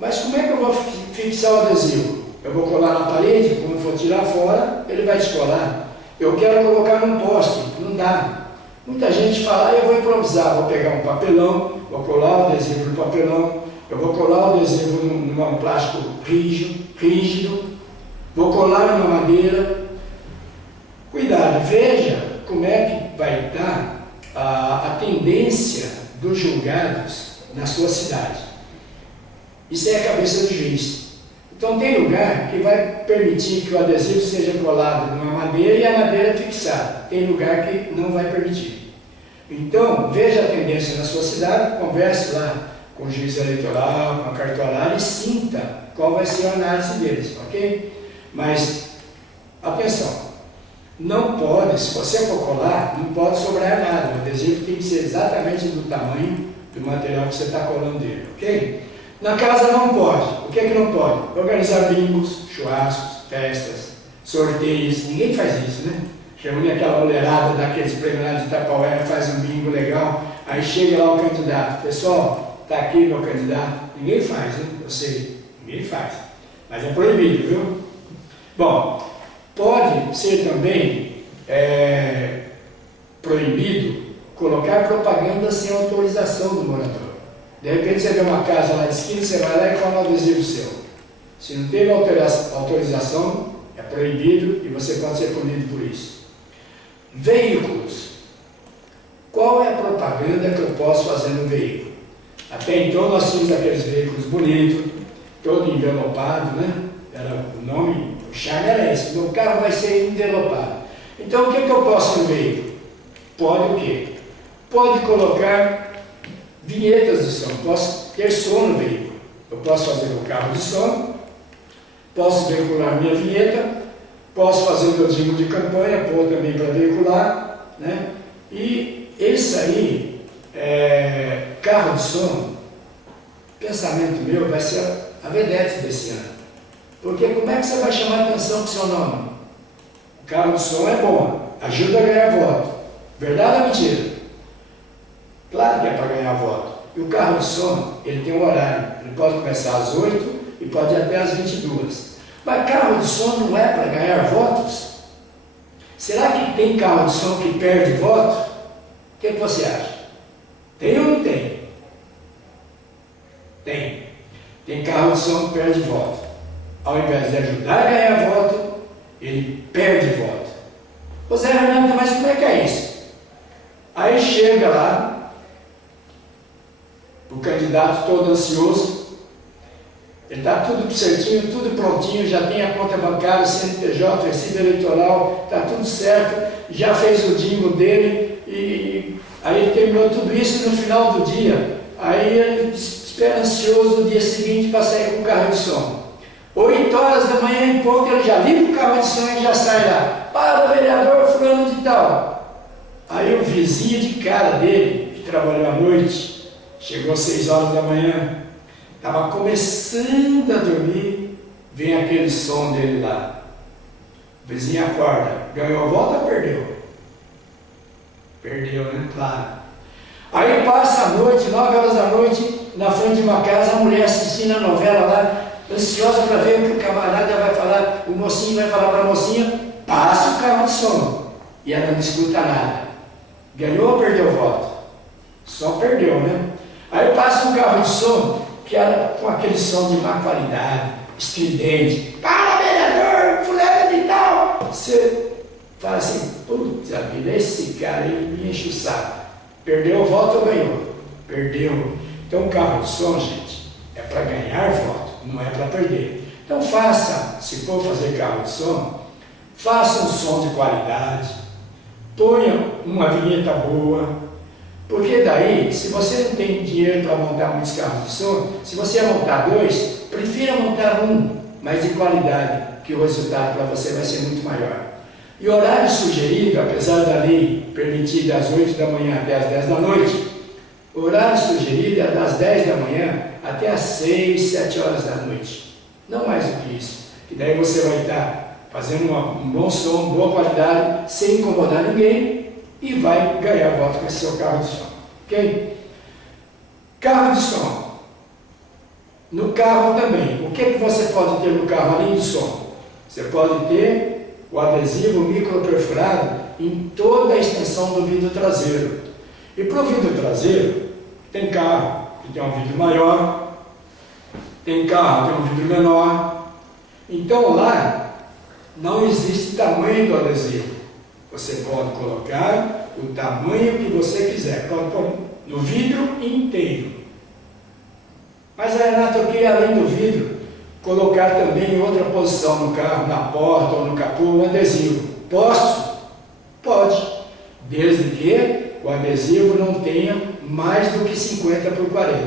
mas como é que eu vou fixar o adesivo? Eu vou colar na parede, quando for tirar fora, ele vai descolar. Eu quero colocar num poste, não dá. Muita gente fala, eu vou improvisar, vou pegar um papelão, vou colar o adesivo no papelão, eu vou colar o adesivo num plástico rígido, vou colar numa madeira. Cuidado, veja como é que vai estar a tendência dos julgados na sua cidade. Isso é a cabeça do juiz. Então tem lugar que vai permitir que o adesivo seja colado numa madeira e a madeira é fixada. Tem lugar que não vai permitir. Então, veja a tendência na sua cidade, converse lá com o juiz eleitoral, com a cartorária e sinta qual vai ser a análise deles, ok? Mas, atenção, não pode, se você for colar, não pode sobrar nada. O adesivo tem que ser exatamente do tamanho do material que você está colando dele, ok? Na casa não pode. O que é que não pode? Organizar bingos, churrascos, festas, sorteios. Ninguém faz isso, né? Reúne aquela mulherada daqueles prêmios lá de Itapaué, faz um bingo legal, aí chega lá o candidato. Pessoal, está aqui meu candidato. Ninguém faz, né? Eu sei, ninguém faz. Mas é proibido, viu? Bom, pode ser também proibido colocar propaganda sem autorização do morador. De repente você vê uma casa lá de esquina, você vai lá e cola um adesivo seu. Se não teve autorização, é proibido e você pode ser punido por isso. Veículos. Qual é a propaganda que eu posso fazer no veículo? Até então nós tínhamos aqueles veículos bonitos, todo envelopado, né? Era o nome, o charme era esse, meu carro vai ser envelopado. Então o que eu posso no veículo? Pode o quê? Pode colocar vinhetas de som, posso ter som no veículo. Eu posso fazer o carro de som, posso veicular minha vinheta, posso fazer o meu jingle de campanha, pôr também para veicular, né? E esse aí, carro de som, pensamento meu, vai ser a vedete desse ano. Porque como é que você vai chamar a atenção com o seu nome? O carro de som é bom, ajuda a ganhar voto. Verdade ou mentira? Claro que é para ganhar voto. E o carro de som, ele tem um horário. Ele pode começar às 8 e pode ir até às 22. Mas carro de som não é para ganhar votos? Será que tem carro de som que perde voto? O que você acha? Tem ou não tem? Tem. Tem carro de som que perde voto. Ao invés de ajudar a ganhar voto, ele perde voto. Ô Zé Renato, mas como é que é isso? Aí chega lá, o candidato todo ansioso, ele está tudo certinho, tudo prontinho, já tem a conta bancária, CNPJ, recibo eleitoral, está tudo certo, já fez o jingle dele, e aí ele terminou tudo isso no final do dia. Aí ele espera ansioso no dia seguinte para sair com o carro de som. 8 horas da manhã em ponto, ele já liga o carro de som e já sai lá. Para, vereador fulano de tal. Aí o vizinho de cara dele, que trabalhou à noite, chegou às 6 horas da manhã, estava começando a dormir, vem aquele som dele lá. O vizinho acorda, ganhou a volta ou perdeu? Perdeu, né? Claro. Aí passa a noite, 9 horas da noite, na frente de uma casa, a mulher assistindo a novela lá, ansiosa para ver o que o camarada vai falar, o mocinho vai falar para a mocinha, passa o carro de som. E ela não escuta nada. Ganhou ou perdeu o voto? Só perdeu, né? Aí passa um carro de som, que era com aquele som de má qualidade, estridente. Para, vereador, fulano de tal! Você fala assim, puta vida, esse cara aí me enche o saco. Perdeu o voto ou ganhou? Perdeu. Então o carro de som, gente, é para ganhar voto, não é para perder. Então faça, se for fazer carro de som, faça um som de qualidade, ponha uma vinheta boa, porque daí, se você não tem dinheiro para montar muitos carros de som, se você montar 2, prefira montar um, mas de qualidade, que o resultado para você vai ser muito maior. E o horário sugerido, apesar da lei permitir das 8 da manhã até as 10 da noite, o horário sugerido é das 10 da manhã até as 6, 7 horas da noite. Não mais do que isso. E daí você vai estar fazendo um bom som, boa qualidade, sem incomodar ninguém e vai ganhar voto com esse seu carro de som. Ok? Carro de som. No carro também. O que você pode ter no carro além do som? Você pode ter o adesivo microperfurado em toda a extensão do vidro traseiro. E para o vidro traseiro, tem carro que tem um vidro maior, tem carro que tem um vidro menor. Então lá não existe tamanho do adesivo. Você pode colocar o tamanho que você quiser, pode pôr no vidro inteiro. Mas Renato, eu queria além do vidro, colocar também em outra posição no carro, na porta ou no capô, um adesivo. Posso? Pode, desde que o adesivo não tenha mais do que 50 por 40,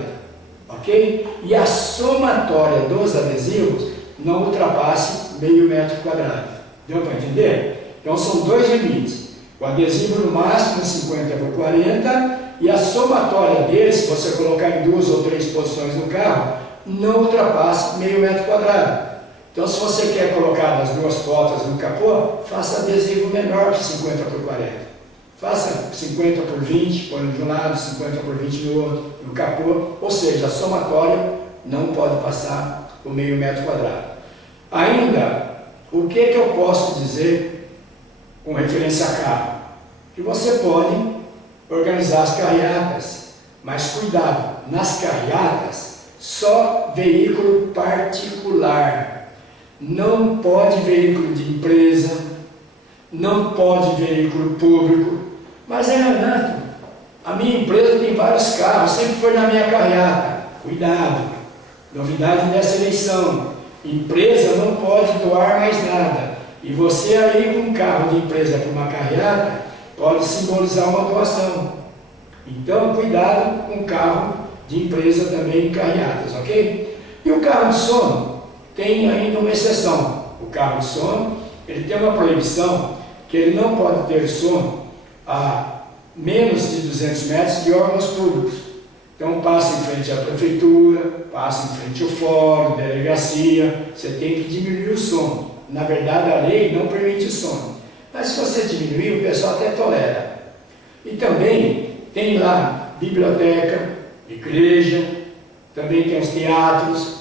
ok? E a somatória dos adesivos não ultrapasse meio metro quadrado. Deu para entender? Então são 2 limites. O adesivo no máximo 50 por 40 e a somatória deles, se você colocar em 2 ou 3 posições no carro, não ultrapasse meio metro quadrado. Então se você quer colocar as 2 portas no capô, faça adesivo menor que 50 por 40. Faça 50 por 20, põe de um lado, 50 por 20 no outro, no capô, ou seja, a somatória não pode passar o meio metro quadrado. Ainda, o que eu posso dizer com referência a carro? Que você pode organizar as carreatas, mas cuidado, nas carreatas, só veículo particular, não pode veículo de empresa, não pode veículo público. Mas Renato, a minha empresa tem vários carros, sempre foi na minha carreata. Cuidado, novidade dessa eleição, empresa não pode doar mais nada. E você aí com um carro de empresa para uma carreata, pode simbolizar uma doação. Então cuidado com o carro de empresa também em carreatas, ok? E o carro de som tem ainda uma exceção. O carro de som, ele tem uma proibição que ele não pode ter som a menos de 200 metros de órgãos públicos. Então passa em frente à prefeitura, passa em frente ao fórum, delegacia, você tem que diminuir o som. Na verdade a lei não permite o som, mas se você diminuir o pessoal até tolera. E também tem lá biblioteca, igreja, também tem os teatros.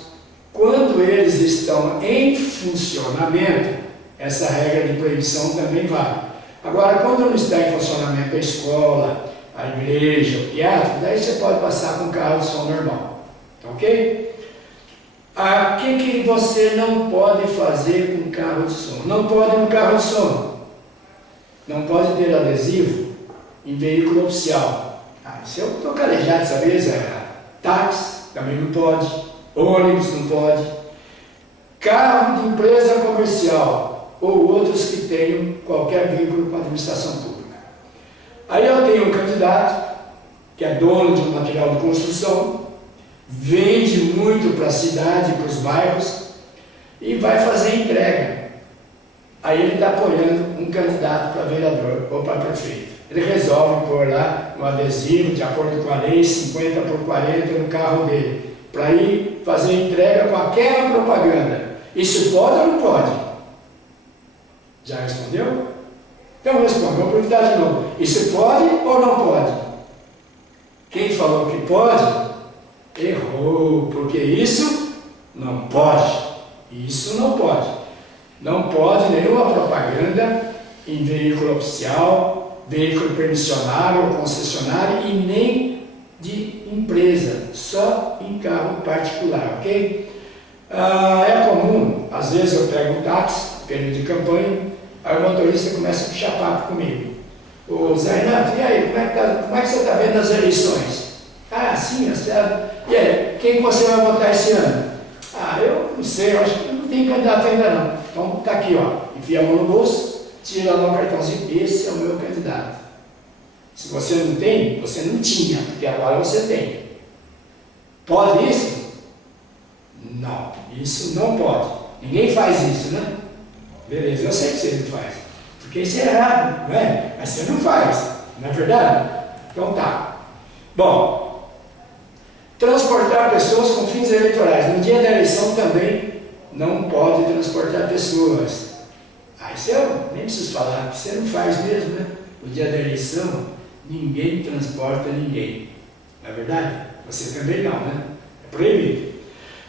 Quando eles estão em funcionamento, essa regra de proibição também vale. Agora, quando não está em funcionamento a escola, a igreja, o teatro, daí você pode passar com carro de som normal. Tá ok? O que você não pode fazer com carro de som? Não pode no carro de som. Não pode ter adesivo em veículo oficial. Isso eu estou calejado dessa vez. Táxi também não pode. Ônibus não pode. Carro de empresa comercial ou outros que tenham qualquer vínculo com a administração pública. Aí eu tenho um candidato que é dono de um material de construção, vende muito para a cidade, para os bairros e vai fazer entrega. Aí ele está apoiando um candidato para vereador ou para prefeito. ele resolve pôr lá um adesivo de acordo com a lei 50 por 40 no carro dele, para ir fazer entrega com aquela propaganda. Isso pode ou não pode? Já respondeu? Então responde, vou perguntar de novo. Isso pode ou não pode? Quem falou que pode, errou, porque isso não pode. Isso não pode. Não pode nenhuma propaganda em veículo oficial, veículo permissionário ou concessionário e nem de empresa, só em carro particular, ok? É comum, às vezes eu pego um táxi, período de campanha, aí o motorista começa a puxar papo comigo. Ô Zé Renato, e aí, como é que você está vendo as eleições? Ah, sim, e aí, quem você vai votar esse ano? Ah, eu não sei, eu acho que não tem candidato ainda não. Então tá aqui, ó, enfia a mão no bolso, tira lá o cartãozinho, esse é o meu candidato. Se você não tem, você não tinha, porque agora você tem. Pode isso? Não, isso não pode. Ninguém faz isso, né? Beleza, eu sei que você não faz, porque isso é errado, não é? Mas você não faz, não é verdade? Então tá. Bom, transportar pessoas com fins eleitorais. No dia da eleição também não pode transportar pessoas. Isso eu nem preciso falar, porque você não faz mesmo, né? No dia da eleição, ninguém transporta ninguém. Não é verdade? Você também não, né? É proibido.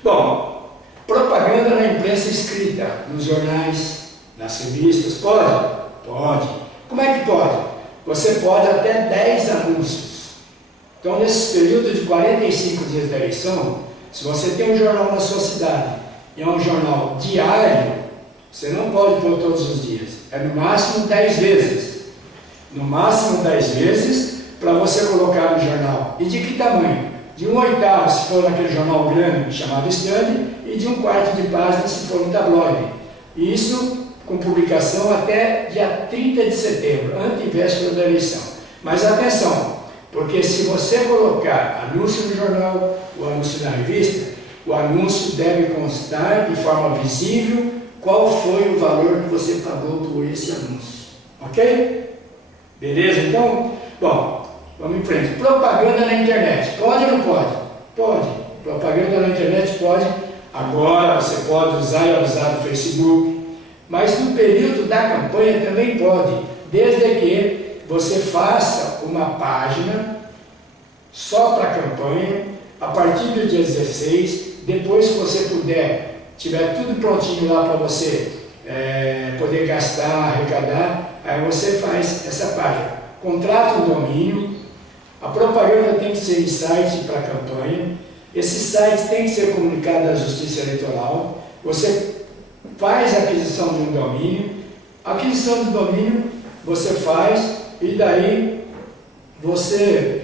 Bom, propaganda na imprensa escrita, nos jornais, nas revistas, pode? Pode. Como é que pode? Você pode até 10 anúncios. Então, nesse período de 45 dias da eleição, se você tem um jornal na sua cidade e é um jornal diário, você não pode pôr todos os dias. É no máximo 10 vezes. No máximo 10 vezes para você colocar no jornal. E de que tamanho? De 1/8 se for naquele jornal grande chamado stand, e de 1/4 de página se for um tabloide. Isso com publicação até dia 30 de setembro, antevéspera da eleição. Mas atenção, porque se você colocar anúncio no jornal, o anúncio na revista, o anúncio deve constar de forma visível qual foi o valor que você pagou por esse anúncio. Ok? Beleza? Então, bom, vamos em frente. Propaganda na internet. Pode ou não pode? Pode. Propaganda na internet pode. Agora você pode usar e abusar do Facebook. Mas no período da campanha também pode. Desde que você faça uma página só para a campanha, a partir do dia 16, depois que você puder, tiver tudo prontinho lá para você poder gastar, arrecadar, aí você faz essa página. Contrata um domínio, a propaganda tem que ser em site para a campanha, esse site tem que ser comunicado à Justiça Eleitoral, você faz a aquisição de um domínio, a aquisição do domínio você faz e daí você,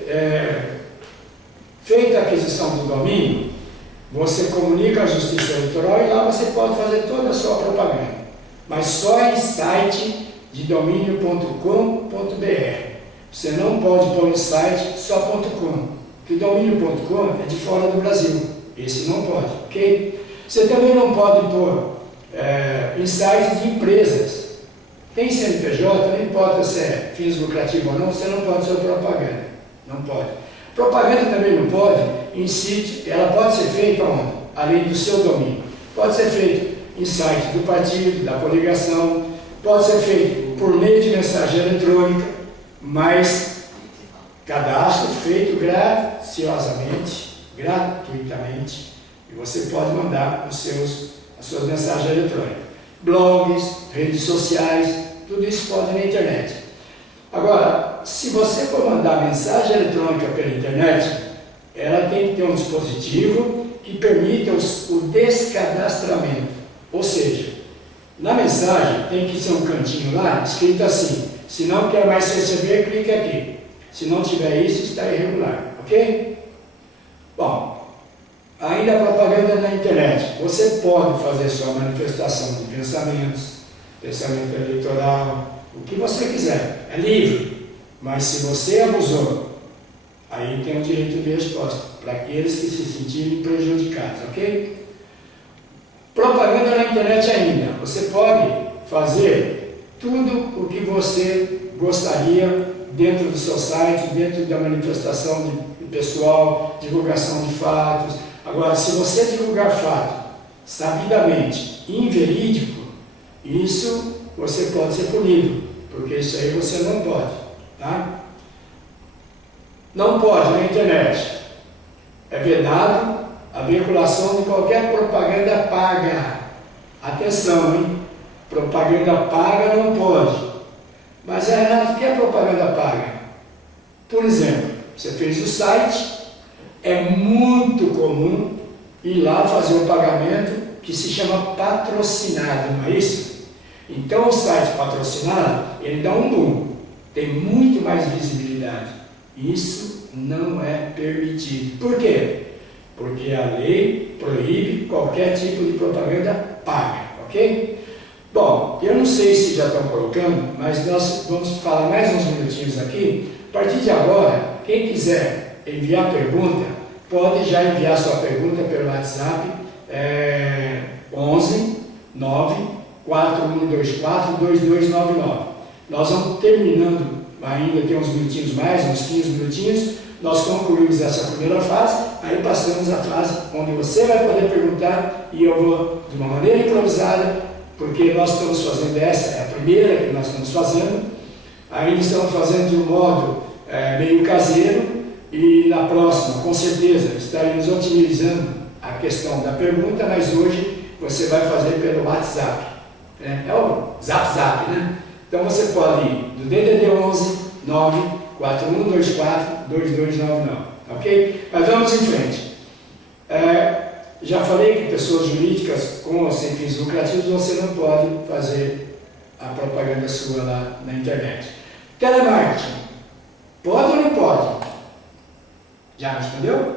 feita a aquisição do domínio, você comunica à Justiça Eleitoral e lá você pode fazer toda a sua propaganda, mas só em site de domínio.com.br. Você não pode pôr no site só .com, porque domínio.com é de fora do Brasil, esse não pode, ok? Você também não pode pôr em sites de empresas. Tem CNPJ, não importa se é fins lucrativos ou não, você não pode ser propaganda, não pode. Propaganda também não pode em sítio, ela pode ser feita onde? Além do seu domínio. Pode ser feita em site do partido, da coligação, pode ser feito por meio de mensagem eletrônica, mas cadastro feito gratuitamente, e você pode mandar as suas mensagens eletrônicas. Blogs, redes sociais, tudo isso pode na internet. Agora, se você for mandar mensagem eletrônica pela internet, ela tem que ter um dispositivo que permita o descadastramento. Ou seja, na mensagem tem que ser um cantinho lá, escrito assim: se não quer mais receber, clique aqui. Se não tiver isso, está irregular, ok? Bom, ainda a propaganda na internet. Você pode fazer sua manifestação de pensamentos, pensamento eleitoral, o que você quiser, é livre. Mas se você abusou, aí tem o direito de resposta para aqueles que se sentirem prejudicados, ok? Propaganda na internet ainda. Você pode fazer tudo o que você gostaria dentro do seu site, dentro da manifestação de pessoal, divulgação de fatos. Agora, se você divulgar fato sabidamente inverídico, isso você pode ser punido, porque isso aí você não pode, tá? Não pode na internet. É vedado a veiculação de qualquer propaganda paga. Atenção, hein? Propaganda paga não pode. Mas, Renato, o que é propaganda paga? Por exemplo, você fez o site, é muito comum ir lá fazer o pagamento que se chama patrocinado, não é isso? Então, o site patrocinado, ele dá um boom, tem muito mais visibilidade. Isso não é permitido. Por quê? Porque a lei proíbe qualquer tipo de propaganda paga, ok? Bom, eu não sei se já estão colocando, mas nós vamos falar mais uns minutinhos aqui. A partir de agora, quem quiser enviar pergunta, pode já enviar sua pergunta pelo WhatsApp 11 9 4124 2299. Nós vamos terminando, ainda tem uns minutinhos mais, uns 15 minutinhos, nós concluímos essa primeira fase, aí passamos a fase onde você vai poder perguntar e eu vou, de uma maneira improvisada, porque nós estamos fazendo essa, é a primeira que nós estamos fazendo, ainda estamos fazendo de um modo meio caseiro, e na próxima, com certeza, estaremos otimizando a questão da pergunta, mas hoje você vai fazer pelo WhatsApp, né? É o Zap, né? Então você pode ir do DDD 11 9 4124 2299, ok? Mas vamos em frente. Já falei que pessoas jurídicas com ou sem fins lucrativos você não pode fazer a propaganda sua lá na internet. Telemarketing, pode ou não pode? Já respondeu?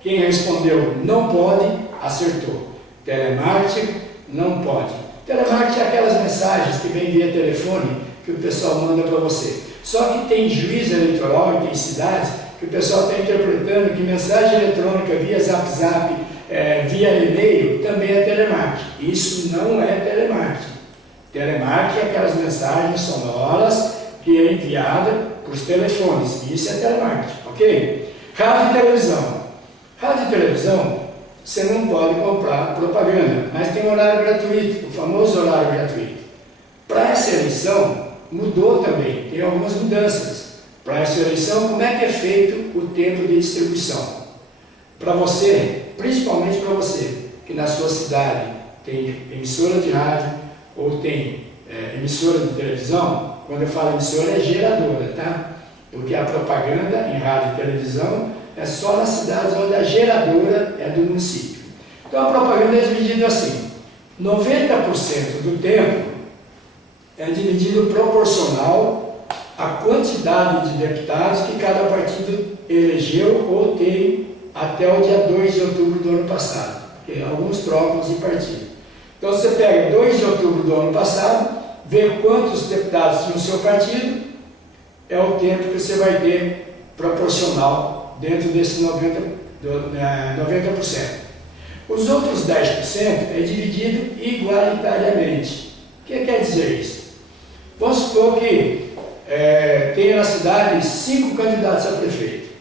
Quem respondeu não pode, acertou. Telemarketing não pode. Telemarketing é aquelas mensagens que vêm via telefone que o pessoal manda para você. Só que tem juiz eleitoral e tem cidades que o pessoal está interpretando que mensagem eletrônica via Zap, via e-mail também é telemarketing. Isso não é telemarketing. Telemarketing é aquelas mensagens sonoras que é enviada para os telefones. Isso é telemarketing, ok? Rádio e televisão. Rádio e televisão, você não pode comprar propaganda, mas tem horário gratuito, o famoso horário gratuito. Para essa eleição, mudou também, tem algumas mudanças. Para essa eleição, como é que é feito o tempo de distribuição? Para você, principalmente para você, que na sua cidade tem emissora de rádio ou tem emissora de televisão, quando eu falo emissora é geradora, tá? Porque a propaganda em rádio e televisão é só nas cidades onde a geradora é do município. Então a propaganda é dividida assim, 90% do tempo é dividido proporcional à quantidade de deputados que cada partido elegeu ou tem até o dia 2 de outubro do ano passado, porque alguns trocam de partido. Então você pega 2 de outubro do ano passado, vê quantos deputados tinha o seu partido, é o tempo que você vai ter proporcional dentro desse 90%. Os outros 10% é dividido igualitariamente. O que quer dizer isso? Vamos supor que tenha na cidade 5 candidatos a prefeito.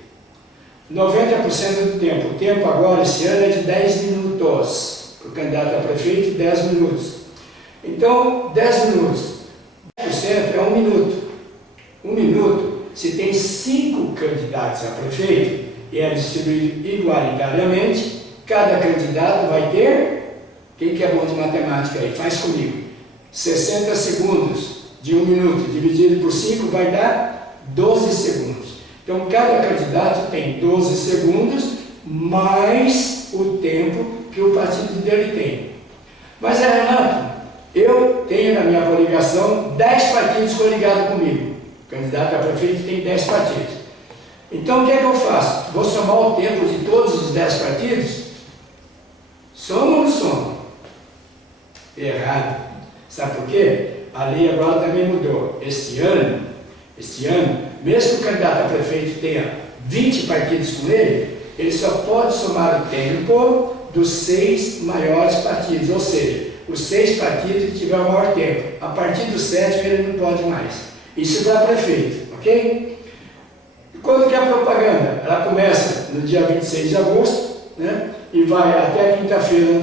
90% do tempo. O tempo agora, esse ano, é de 10 minutos. Para o candidato a prefeito, 10 minutos. Então, 10 minutos. 10% é 1 minuto. 1 minuto, se tem 5 candidatos a prefeito e é distribuído igualitariamente, cada candidato vai ter, quem que é bom de matemática aí, faz comigo, 60 segundos de 1 minuto dividido por 5 vai dar 12 segundos. Então cada candidato tem 12 segundos mais o tempo que o partido dele tem. Mas Renato, eu tenho na minha coligação 10 partidos coligados comigo. O candidato a prefeito tem 10 partidos. Então o que é que eu faço? Vou somar o tempo de todos os 10 partidos? Soma ou não soma? Errado. Sabe por quê? A lei agora também mudou. Este ano, mesmo que o candidato a prefeito tenha 20 partidos com ele só pode somar o tempo dos 6 maiores partidos, ou seja, os 6 partidos que tiver o maior tempo. A partir do 7º ele não pode mais. Isso para prefeito, ok? E quando que é a propaganda? Ela começa no dia 26 de agosto, né? E vai até quinta-feira,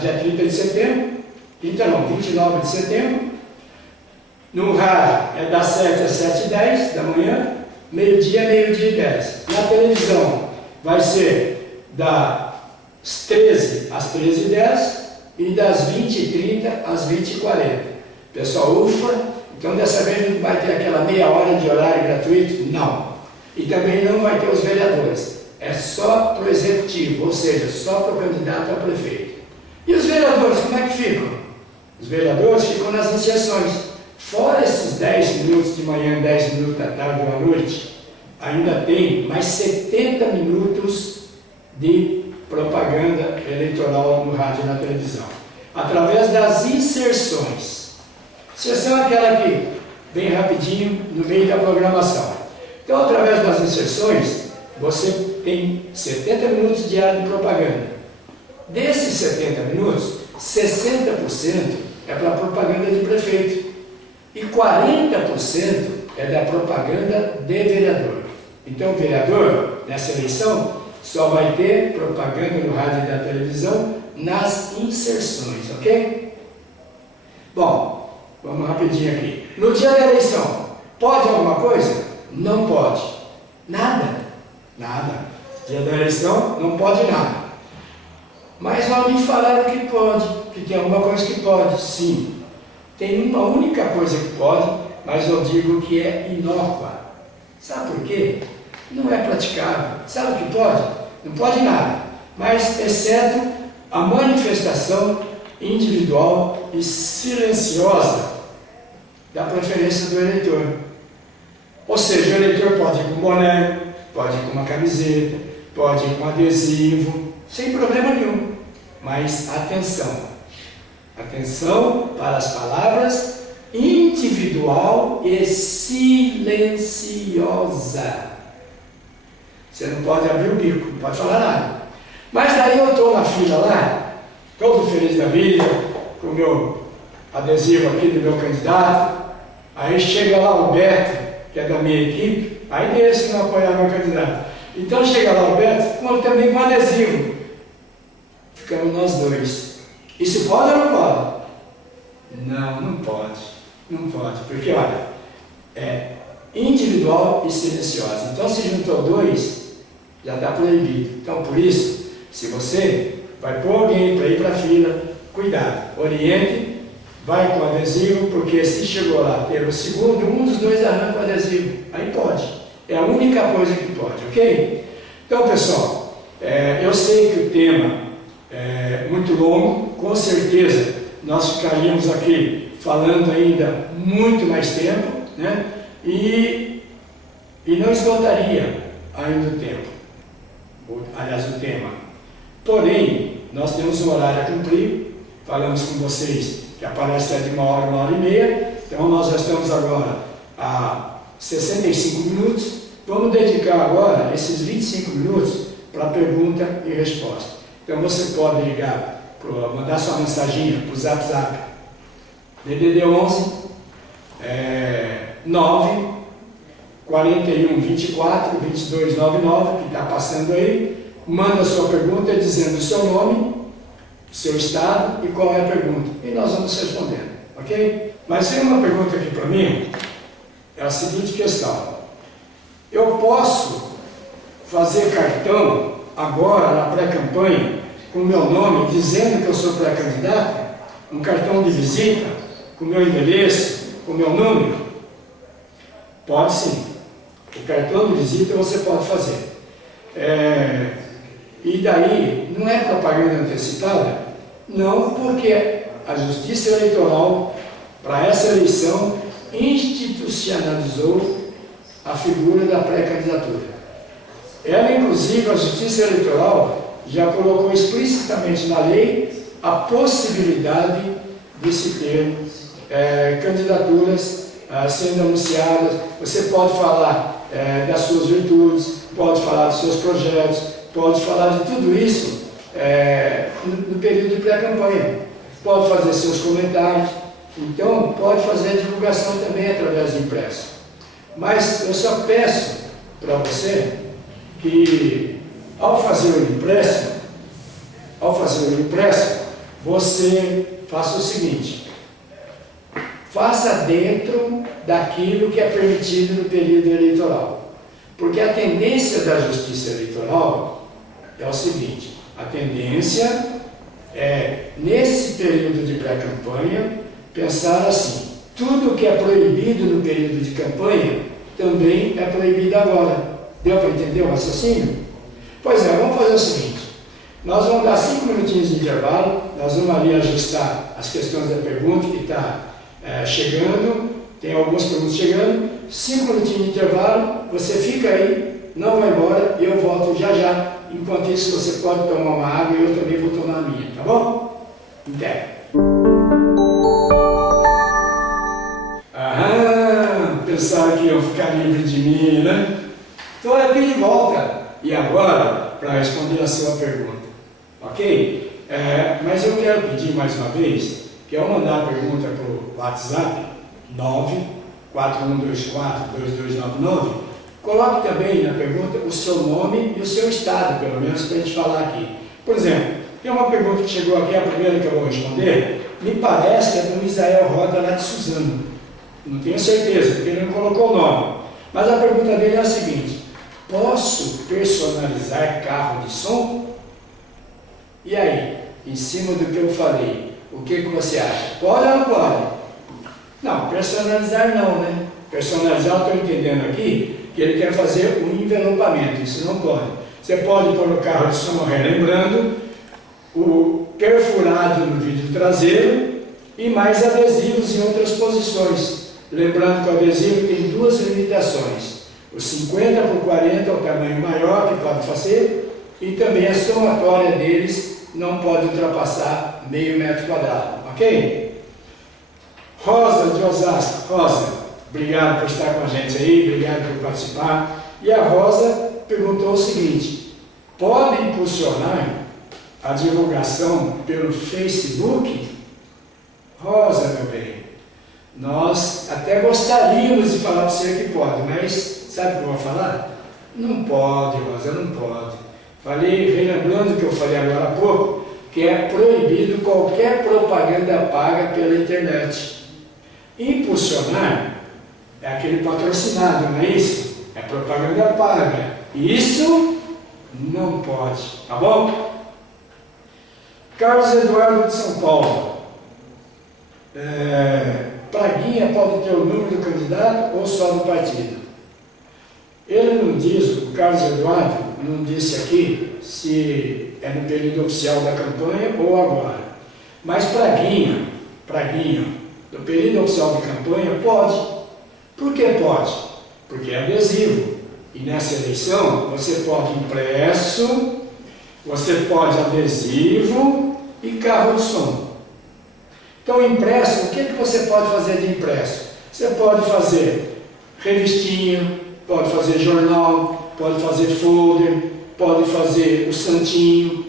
dia 30 de setembro, 29 de setembro. No rádio é das 7 às 7h10 da manhã, meio-dia a meio-dia e 10. Na televisão vai ser das 13 às 13h10 e das 20h30 às 20h40. Pessoal, ufa, então dessa vez não vai ter aquela meia hora de horário gratuito? Não. E também não vai ter os vereadores. É só para o executivo, ou seja, só para o candidato a prefeito. E os vereadores, como é que ficam? Os vereadores ficam nas inserções. Fora esses 10 minutos de manhã, 10 minutos da tarde ou à noite, ainda tem mais 70 minutos de propaganda eleitoral no rádio e na televisão, através das inserções. Inserção é aquela que vem rapidinho no meio da programação. Então, através das inserções, você tem 70 minutos diários de propaganda. Desses 70 minutos, 60% é para propaganda de prefeito e 40% é da propaganda de vereador. Então, o vereador, nessa eleição, só vai ter propaganda no rádio e na televisão nas inserções, ok? Bom, vamos rapidinho aqui. No dia da eleição, pode alguma coisa? Não pode. Nada. Nada. Dia da eleição, não pode nada. Mas lá me falaram que pode, que tem alguma coisa que pode, sim. Tem uma única coisa que pode, mas eu digo que é inócua. Sabe por quê? Não é praticável. Sabe o que pode? Não pode nada, mas exceto a manifestação individual e silenciosa da preferência do eleitor. Ou seja, o eleitor pode ir com boné, pode ir com uma camiseta, pode ir com adesivo, sem problema nenhum. Mas atenção, atenção para as palavras individual e silenciosa. Você não pode abrir o bico, não pode falar nada. Mas daí eu estou na fila lá, todo feliz da vida, com o meu adesivo aqui do meu candidato. Aí chega lá o Beto, que é da minha equipe, aí desse não apoiar meu candidato. Então chega lá o Beto, também com adesivo. Ficamos nós dois. Isso pode ou não pode? Não, não pode. Não pode, porque olha, é individual e silenciosa. Então se juntou dois, já está proibido. Então por isso, se você vai pôr alguém para ir para a fila, cuidado, oriente, vai com adesivo, porque se chegou lá ter o segundo, um dos dois arranca o adesivo. Aí pode. É a única coisa que pode, ok? Então pessoal, eu sei que o tema é muito longo, com certeza nós ficaríamos aqui falando ainda muito mais tempo, né? E não esgotaria ainda o tempo, aliás, o tema. Porém, nós temos um horário a cumprir, falamos com vocês que a palestra é de 1h, 1h30, então nós já estamos agora a 65 minutos, vamos dedicar agora esses 25 minutos para pergunta e resposta. Então você pode ligar, mandar sua mensaginha para o WhatsApp, DDD 11 9 41 24 22 99, que está passando aí, manda sua pergunta dizendo o seu nome, seu estado e qual é a pergunta, e nós vamos respondendo, ok? Mas tem uma pergunta aqui para mim, é a seguinte questão: eu posso fazer cartão agora na pré-campanha com o meu nome, dizendo que eu sou pré-candidato, um cartão de visita, com o meu endereço, com o meu número? Pode sim. O cartão de visita você pode fazer. E daí, não é propaganda antecipada? Não, porque a Justiça Eleitoral, para essa eleição, institucionalizou a figura da pré-candidatura. Ela, inclusive, a Justiça Eleitoral, já colocou explicitamente na lei a possibilidade de se ter candidaturas sendo anunciadas. Você pode falar das suas virtudes, pode falar dos seus projetos, pode falar de tudo isso no período de pré-campanha. Pode fazer seus comentários, então pode fazer a divulgação também através do impresso. Mas eu só peço para você que, ao fazer o empréstimo, você faça o seguinte: faça dentro daquilo que é permitido no período eleitoral. Porque a tendência da Justiça Eleitoral é o seguinte: a tendência é, nesse período de pré-campanha, pensar assim: tudo que é proibido no período de campanha também é proibido agora. Deu para entender o raciocínio? Pois é, vamos fazer o seguinte: nós vamos dar 5 minutinhos de intervalo, nós vamos ali ajustar as questões da pergunta que está chegando, tem algumas perguntas chegando. 5 minutinhos de intervalo, você fica aí, não vai embora, e eu volto já já. Enquanto isso, você pode tomar uma água e eu também vou tomar a minha, tá bom? Até. Pensar que iam ficar livre de mim, né? Estou aqui de volta. E agora, para responder a sua pergunta, ok? Mas eu quero pedir mais uma vez que, ao mandar a pergunta para o WhatsApp 941242299, coloque também na pergunta o seu nome e o seu estado, pelo menos, para a gente falar aqui. Por exemplo, tem uma pergunta que chegou aqui, a primeira que eu vou responder, me parece que é do Isael Roda, lá de Suzano. Não tenho certeza, porque ele não colocou o nome. Mas a pergunta dele é a seguinte: posso personalizar carro de som? E aí, em cima do que eu falei, o que você acha? Pode ou não pode? Não, personalizar não, né? Personalizar, eu estou entendendo aqui que ele quer fazer um envelopamento, isso não pode. Você pode pôr no carro de som, relembrando, o perfurado no vidro traseiro e mais adesivos em outras posições. Lembrando que o adesivo tem duas limitações: o 50 por 40 é o tamanho maior que pode fazer, e também a somatória deles não pode ultrapassar meio metro quadrado, ok? Rosa de Osasco. Rosa, obrigado por estar com a gente aí, obrigado por participar. E a Rosa perguntou o seguinte: pode impulsionar a divulgação pelo Facebook? Rosa, meu bem, nós até gostaríamos de falar para você que pode, mas sabe o que eu vou falar? Não pode, Rosa, não pode. Falei, relembrando o que eu falei agora há pouco, que é proibido qualquer propaganda paga pela internet. Impulsionar é aquele patrocinado, não é isso? É propaganda paga. Isso não pode, tá bom? Carlos Eduardo de São Paulo. Praguinha pode ter o número do candidato ou só do partido? Ele não diz, o Carlos Eduardo não disse aqui se é no período oficial da campanha ou agora. Mas Praguinha, no período oficial de campanha, pode. Por que pode? Porque é adesivo. E nessa eleição você pode impresso, você pode adesivo e carro de som. Então, impresso, o que você pode fazer de impresso? Você pode fazer revistinha, pode fazer jornal, pode fazer folder, pode fazer o santinho.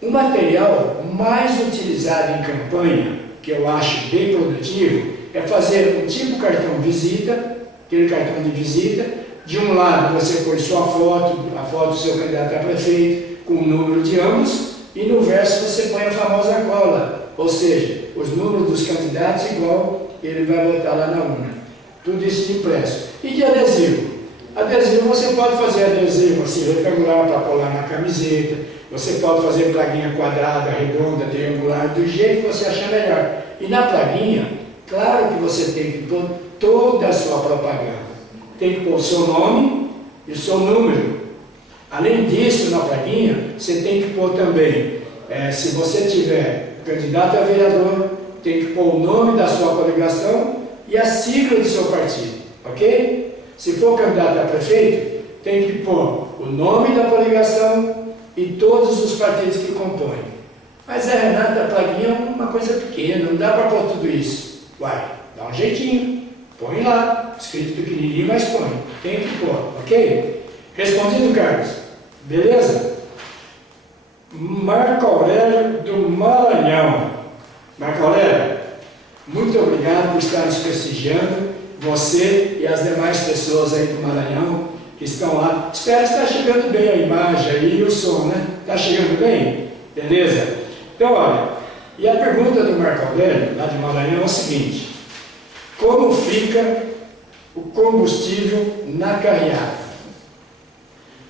O material mais utilizado em campanha, que eu acho bem produtivo, é fazer um tipo cartão visita, aquele cartão de visita. De um lado você põe sua foto, a foto do seu candidato a prefeito, com o número de ambos, e no verso você põe a famosa cola, ou seja, os números dos candidatos igual ele vai botar lá na urna. Tudo isso de impresso. E de adesivo? Adesivo, você pode fazer adesivo assim, retangular para colar na camiseta, você pode fazer plaquinha quadrada, redonda, triangular, do jeito que você achar melhor. E na plaquinha, claro que você tem que pôr toda a sua propaganda. Tem que pôr o seu nome e o seu número. Além disso, na plaquinha, você tem que pôr também, se você tiver candidato a vereador, tem que pôr o nome da sua coligação e a sigla do seu partido, ok? Se for candidato a prefeito, tem que pôr o nome da coligação e todos os partidos que compõem. Mas Renata, a plaquinha é uma coisa pequena, não dá para pôr tudo isso. Uai, dá um jeitinho, põe lá, escrito pequenininho, mas põe, tem que pôr, ok? Respondido, Carlos? Beleza? Marco Aurélio do Maranhão. Marco Aurélio, muito obrigado por estar nos prestigiando. você e as demais pessoas aí do Maranhão que estão lá. Espero que está chegando bem a imagem aí e o som, né? Está chegando bem? Beleza? Então, olha, e a pergunta do Marco Aurélio, lá de Maranhão, é o seguinte: como fica o combustível na carreata?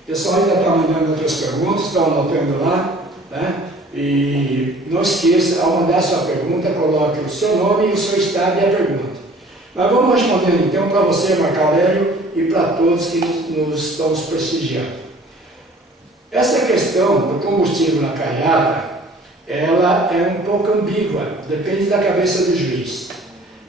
O pessoal ainda está mandando outras perguntas, estão anotando lá, né? E não esqueça, ao mandar sua pergunta, coloque o seu nome, o seu estado e a pergunta. Mas vamos responder então para você, Marco Aurélio, e para todos que nos estão nos prestigiando. Essa questão do combustível na carreata, ela é um pouco ambígua, depende da cabeça do juiz.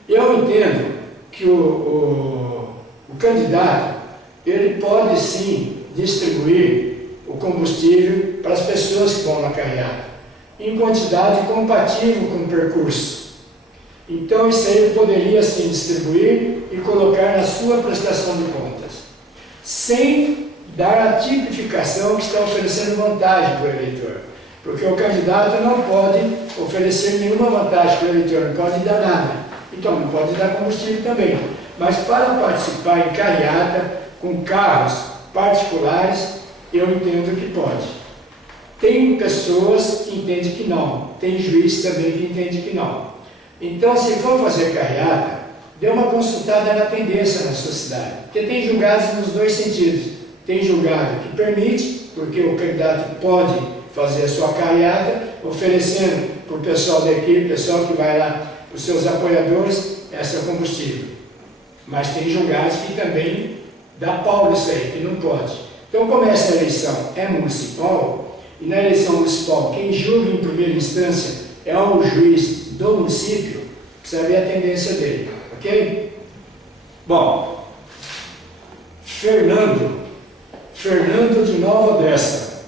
Eu entendo que o candidato, ele pode sim distribuir o combustível para as pessoas que vão na carreata, em quantidade compatível com o percurso. Então isso aí ele poderia sim distribuir e colocar na sua prestação de contas, sem dar a tipificação que está oferecendo vantagem para o eleitor. Porque o candidato não pode oferecer nenhuma vantagem para o eleitor, não pode dar nada. Então não pode dar combustível também. Mas para participar em carreata com carros particulares, eu entendo que pode. Tem pessoas que entendem que não, tem juiz também que entende que não. Então, se for fazer carreata, dê uma consultada na tendência na sua cidade, porque tem julgados nos dois sentidos. Tem julgado que permite, porque o candidato pode fazer a sua carreata, oferecendo para o pessoal da equipe, pessoal que vai lá, os seus apoiadores, essa combustível. Mas tem julgados que também dá pau nisso aí, que não pode. Então, como essa eleição é municipal, e na eleição municipal quem julga em primeira instância é o juiz do município, precisa ver a tendência dele, ok? Bom, Fernando de Nova Odessa.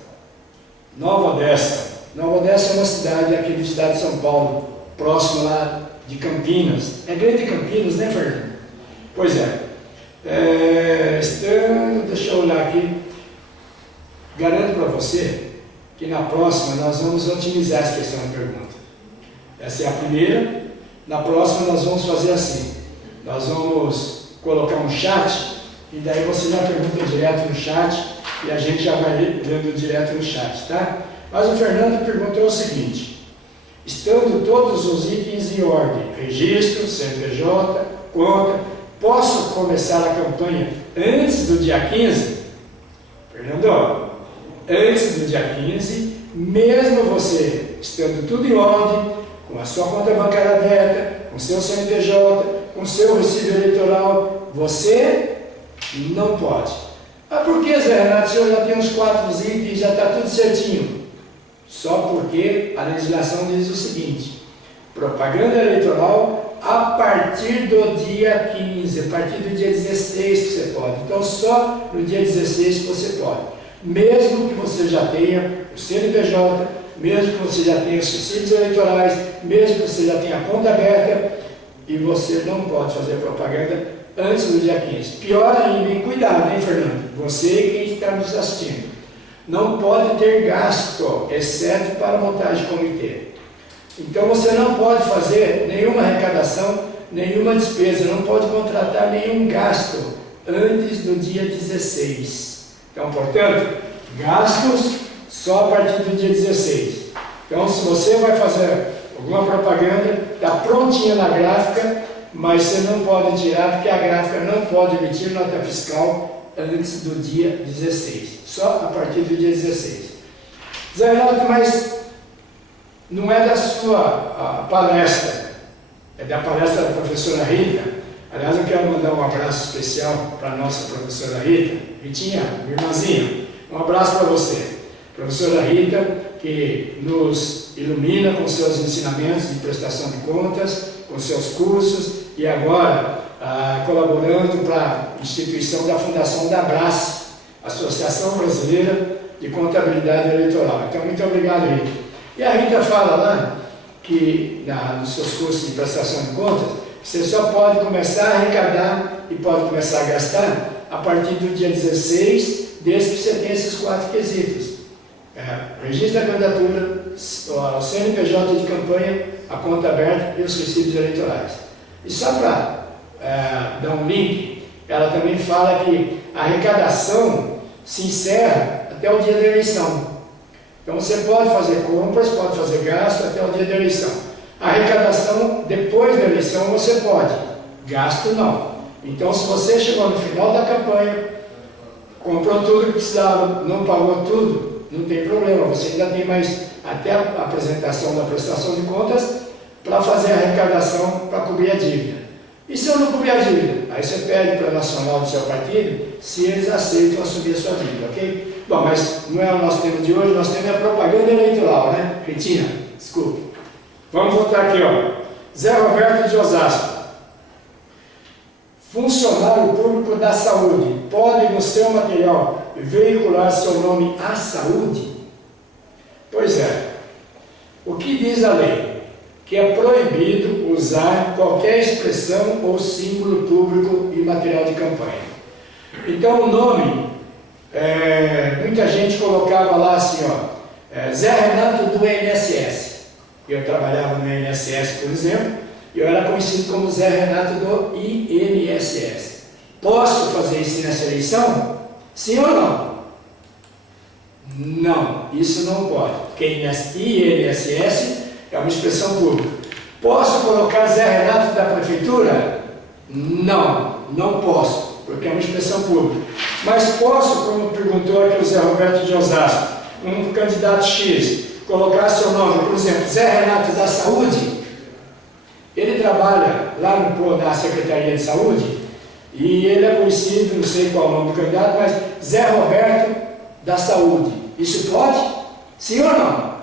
Nova Odessa é uma cidade aqui do estado de São Paulo, próximo lá de Campinas. É grande Campinas, né, Fernando? Pois é. Deixa eu olhar aqui. Garanto para você que na próxima nós vamos otimizar essa questão da pergunta. Essa é a primeira. Na próxima nós vamos fazer assim. Nós vamos colocar um chat e daí você já pergunta direto no chat e a gente já vai lendo direto no chat, tá? Mas o Fernando perguntou o seguinte: estando todos os itens em ordem, registro, CNPJ, conta, posso começar a campanha antes do dia 15? Fernando, antes do dia 15, mesmo você estando tudo em ordem, com a sua conta bancária aberta, com seu CNPJ, com seu recibo eleitoral, você não pode. Ah, por que, Zé Renato, o senhor já tem os 4 itens, já está tudo certinho? Só porque a legislação diz o seguinte: propaganda eleitoral a partir do dia 15, a partir do dia 16 que você pode. Então só no dia 16 que você pode. Mesmo que você já tenha o CNPJ, mesmo que você já tenha os subsídios eleitorais, mesmo que você já tenha a conta aberta, e você não pode fazer propaganda antes do dia 15. Pior ainda, e cuidado, hein, Fernando? Você e quem está nos assistindo. Não pode ter gasto, exceto para montagem de comitê. Então você não pode fazer nenhuma arrecadação, nenhuma despesa, não pode contratar nenhum gasto antes do dia 16. Então, portanto, gastos só a partir do dia 16. Então, se você vai fazer alguma propaganda, está prontinha na gráfica, mas você não pode tirar, porque a gráfica não pode emitir nota fiscal antes do dia 16. Só a partir do dia 16. Zé Renato, mas não é da sua palestra, é da palestra da professora Rita. Aliás, eu quero mandar um abraço especial para a nossa professora Rita. Ritinha, minha irmãzinha, um abraço para você. Professora Rita, que nos ilumina com seus ensinamentos de prestação de contas, com seus cursos, e agora colaborando para a instituição da Fundação da Abras, Associação Brasileira de Contabilidade Eleitoral. Então, muito obrigado, Rita. E a Rita fala lá que nos seus cursos de prestação de contas, você só pode começar a arrecadar e pode começar a gastar a partir do dia 16, desde que você tenha esses 4 quesitos. Registro da candidatura, o CNPJ de campanha, a conta aberta e os recibos eleitorais. E só para dá um link, ela também fala que a arrecadação se encerra até o dia da eleição. Então você pode fazer compras, pode fazer gasto até o dia da eleição. A arrecadação depois da eleição você pode, gasto não. Então se você chegou no final da campanha, comprou tudo que precisava, não pagou tudo, não tem problema, você ainda tem mais até a apresentação da prestação de contas para fazer a arrecadação para cobrir a dívida. E se eu não cobrir a dívida? Aí você pede para a nacional do seu partido se eles aceitam assumir a sua dívida, ok? Bom, mas não é o nosso tema de hoje, nosso tema é a propaganda eleitoral, né? Cristina, desculpe. Vamos voltar aqui, ó. Zé Roberto de Osasco. Funcionário público da saúde pode no seu material veicular seu nome à saúde? Pois é. O que diz a lei? Que é proibido usar qualquer expressão ou símbolo público em material de campanha. Então o nome, muita gente colocava lá assim, ó, Zé Renato do INSS. Eu trabalhava no INSS, por exemplo, e eu era conhecido como Zé Renato do INSS. Posso fazer isso nessa eleição? Sim ou não? Não, isso não pode, porque INSS é uma expressão pública. Posso colocar Zé Renato da prefeitura? Não, não posso, porque é uma expressão pública. Mas posso, como perguntou aqui o Zé Roberto de Osasco, um candidato X, colocar seu nome, por exemplo, Zé Renato da Saúde? Ele trabalha lá na Secretaria de Saúde e ele é conhecido, não sei qual é o nome do candidato, mas Zé Roberto da Saúde. Isso pode? Sim ou não?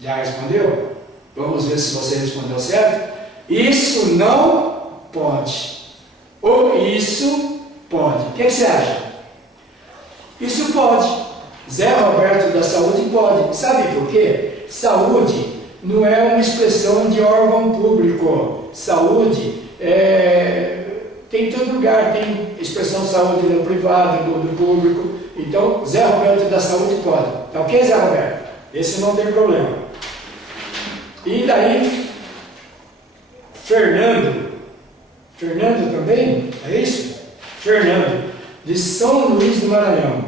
Já respondeu? Vamos ver se você respondeu certo. Isso não pode. Ou isso pode. O que você acha? Isso pode. Zé Roberto da Saúde pode. Sabe por quê? Saúde não é uma expressão de órgão público. Saúde tem em todo lugar. Tem expressão de saúde no privado, no público. Então, Zé Roberto da Saúde pode. Tá ok, Zé Roberto? Esse não tem problema. E daí, Fernando também, é isso? Fernando, de São Luís do Maranhão.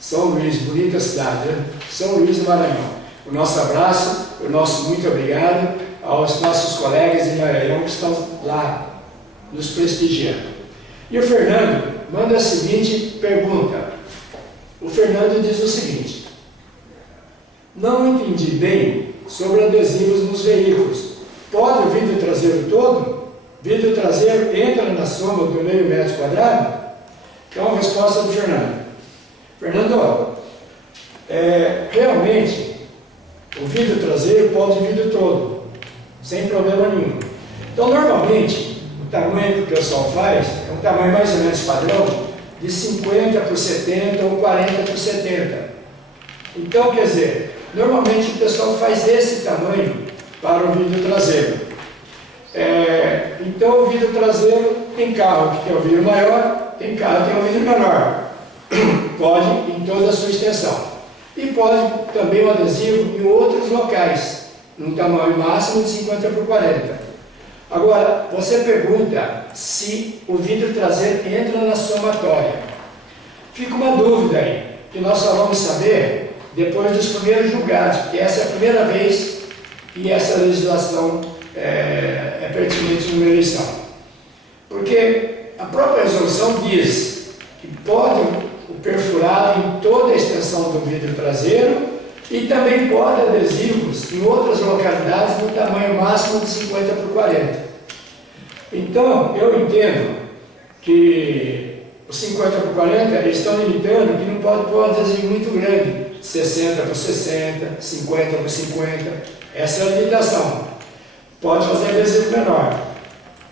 São Luís, bonita cidade, né? São Luís do Maranhão. O nosso abraço, o nosso muito obrigado aos nossos colegas de Maranhão que estão lá nos prestigiando. E o Fernando manda a seguinte pergunta. O Fernando diz o seguinte: não entendi bem sobre adesivos nos veículos. Pode o vidro traseiro todo? Vidro traseiro entra na soma do meio metro quadrado? Então, a resposta do Fernando. Fernando, realmente, o vidro traseiro pode o vidro todo, sem problema nenhum. Então, normalmente, o tamanho que o pessoal faz é um tamanho mais ou menos padrão, de 50 por 70 ou 40 por 70. Então, quer dizer, normalmente o pessoal faz esse tamanho para o vidro traseiro. Então o vidro traseiro tem carro que tem o vidro maior, tem carro que tem o vidro menor. Pode em toda a sua extensão. E pode também o adesivo em outros locais, num tamanho máximo de 50 por 40. Agora, você pergunta se o vidro traseiro entra na somatória. Fica uma dúvida aí, que nós só vamos saber depois dos primeiros julgados, porque essa é a primeira vez que essa legislação é pertinente numa eleição. Porque a própria resolução diz que pode o perfurado em toda a extensão do vidro traseiro e também pode adesivos em outras localidades no tamanho máximo de 50 por 40. Então, eu entendo que os 50 por 40 eles estão limitando que não pode pôr adesivo muito grande, 60 por 60, 50 por 50, essa é a limitação. Pode fazer adesivo menor.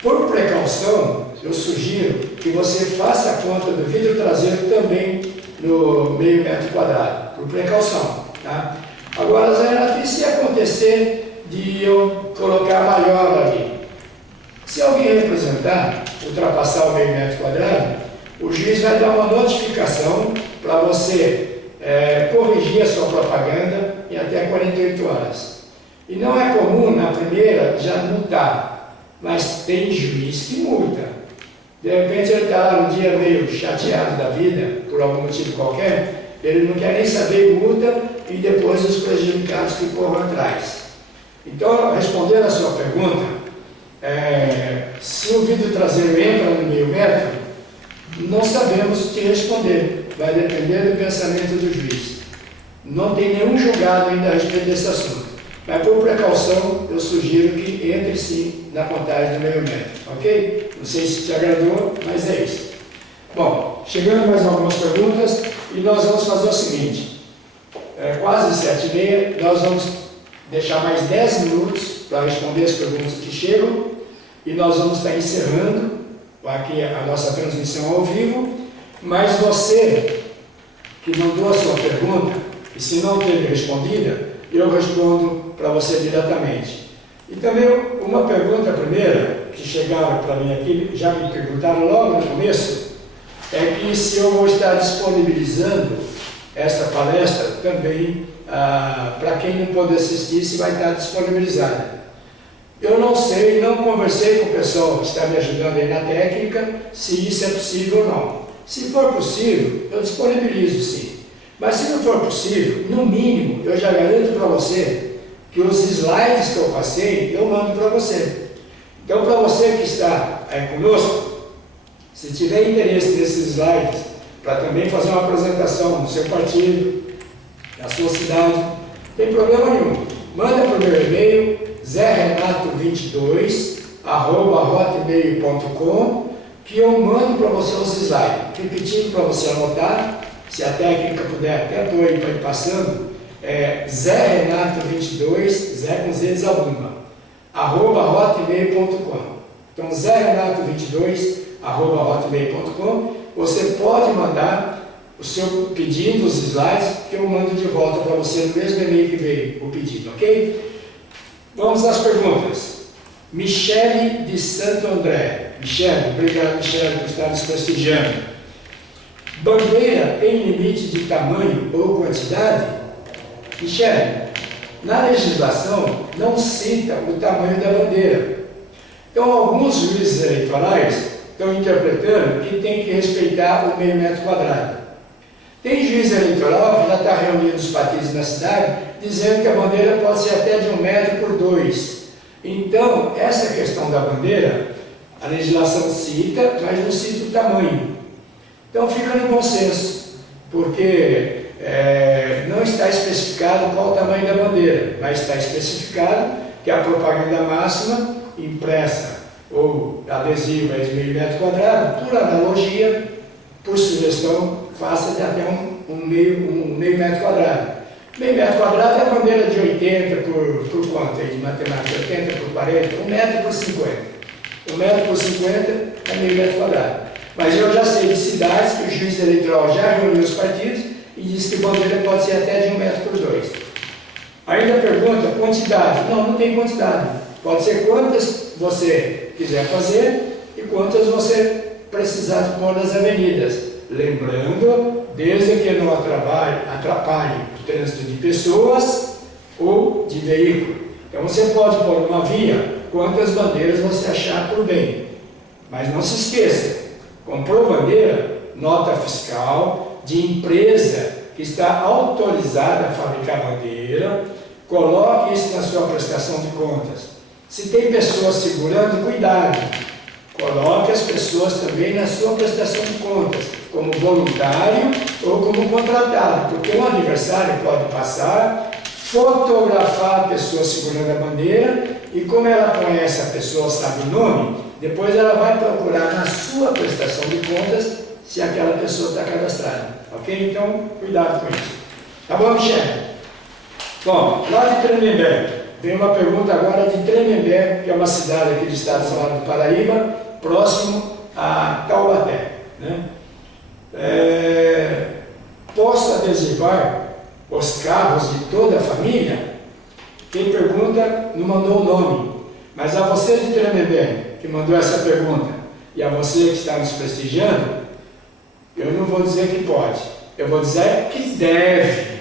Por precaução, eu sugiro que você faça a conta do vidro traseiro também no meio metro quadrado, por precaução. Tá? Agora, Zé Renato, e se acontecer de eu colocar maior ali? Se alguém representar, ultrapassar o meio metro quadrado, o juiz vai dar uma notificação para você corrigir a sua propaganda em até 48 horas. E não é comum, na primeira, já multar. mas tem juiz que multa. De repente ele está lá no dia meio chateado da vida, por algum motivo qualquer, ele não quer nem saber multa e depois os prejudicados que corram atrás. Então, respondendo a sua pergunta, se o vidro traseiro entra no meio metro, não sabemos te responder, vai depender do pensamento do juiz. Não tem nenhum julgado ainda a respeito desse assunto, mas por precaução eu sugiro que entre sim na contagem do meio metro, ok? Não sei se te agradou, mas é isso. Bom, chegando mais algumas perguntas e nós vamos fazer o seguinte, quase 7h30, nós vamos deixar mais 10 minutos para responder as perguntas que chegam e nós vamos estar encerrando aqui a nossa transmissão ao vivo, mas você que mandou a sua pergunta e se não teve respondida, eu respondo para você diretamente. E também uma pergunta primeira, que chegaram para mim aqui, já me perguntaram logo no começo, é que se eu vou estar disponibilizando esta palestra também para quem não pode assistir, se vai estar disponibilizada. Eu não sei, não conversei com o pessoal que está me ajudando aí na técnica, se isso é possível ou não. Se for possível, eu disponibilizo sim. Mas se não for possível, no mínimo, eu já garanto para você que os slides que eu passei, eu mando para você. Então, para você que está aí conosco, se tiver interesse nesses slides, para também fazer uma apresentação no seu partido, na sua cidade, não tem problema nenhum. Manda para o meu e-mail, zerenato22@hotmail.com, que eu mando para você os slides, repetindo para você anotar, se a técnica puder até pôr aí para ir passando, zerenato22, Zé com Z de alguma, @hotmail.com. Então, zerenato22@hotmail.com, você pode mandar o seu pedido, os slides, que eu mando de volta para você no mesmo e-mail que veio o pedido, ok? Vamos às perguntas. Michele de Santo André. Michele, obrigado Michele por estar nos prestigiando. Bandeira tem limite de tamanho ou quantidade? Michele, na legislação não cita o tamanho da bandeira. Então alguns juízes eleitorais estão interpretando que tem que respeitar o meio metro quadrado. Tem juiz eleitoral que já está reunindo os partidos na cidade, dizendo que a bandeira pode ser até de 1 metro por 2. Então, essa questão da bandeira, a legislação cita, mas não cita o tamanho. Então, fica no consenso, porque não está especificado qual o tamanho da bandeira, mas está especificado que a propaganda máxima, impressa ou adesiva é de meio metro quadrado, por analogia, por sugestão, faça de até um meio metro quadrado. Meio metro quadrado é a bandeira de 80 por quanto aí de matemática? 80 por 40? 1 metro por 50. 1 metro por 50 é meio metro quadrado. Mas eu já sei de cidades que o juiz eleitoral já reuniu os partidos e disse que a bandeira pode ser até de 1 metro por 2. Ainda pergunta, quantidade. Não tem quantidade. Pode ser quantas você quiser fazer e quantas você precisar de pôr nas avenidas. Lembrando, desde que não atrapalhe o trânsito de pessoas ou de veículo. Então você pode pôr numa via quantas bandeiras você achar por bem. Mas não se esqueça, comprou bandeira, nota fiscal de empresa que está autorizada a fabricar bandeira, coloque isso na sua prestação de contas. Se tem pessoas segurando, cuidado. Coloque as pessoas também na sua prestação de contas, como voluntário ou como contratado, porque um adversário pode passar, fotografar a pessoa segurando a bandeira e como ela conhece a pessoa, sabe o nome, depois ela vai procurar na sua prestação de contas se aquela pessoa está cadastrada, ok? Então, cuidado com isso. Tá bom, Michele? Bom, lá de Tremembé, tem uma pergunta agora de Tremembé, que é uma cidade aqui do estado de São Paulo do Paraíba, próximo a Taubaté, né? Posso adesivar os carros de toda a família? Quem pergunta não mandou o nome, mas a você de Tremembé, que mandou essa pergunta, e a você que está nos prestigiando, eu não vou dizer que pode, eu vou dizer que deve.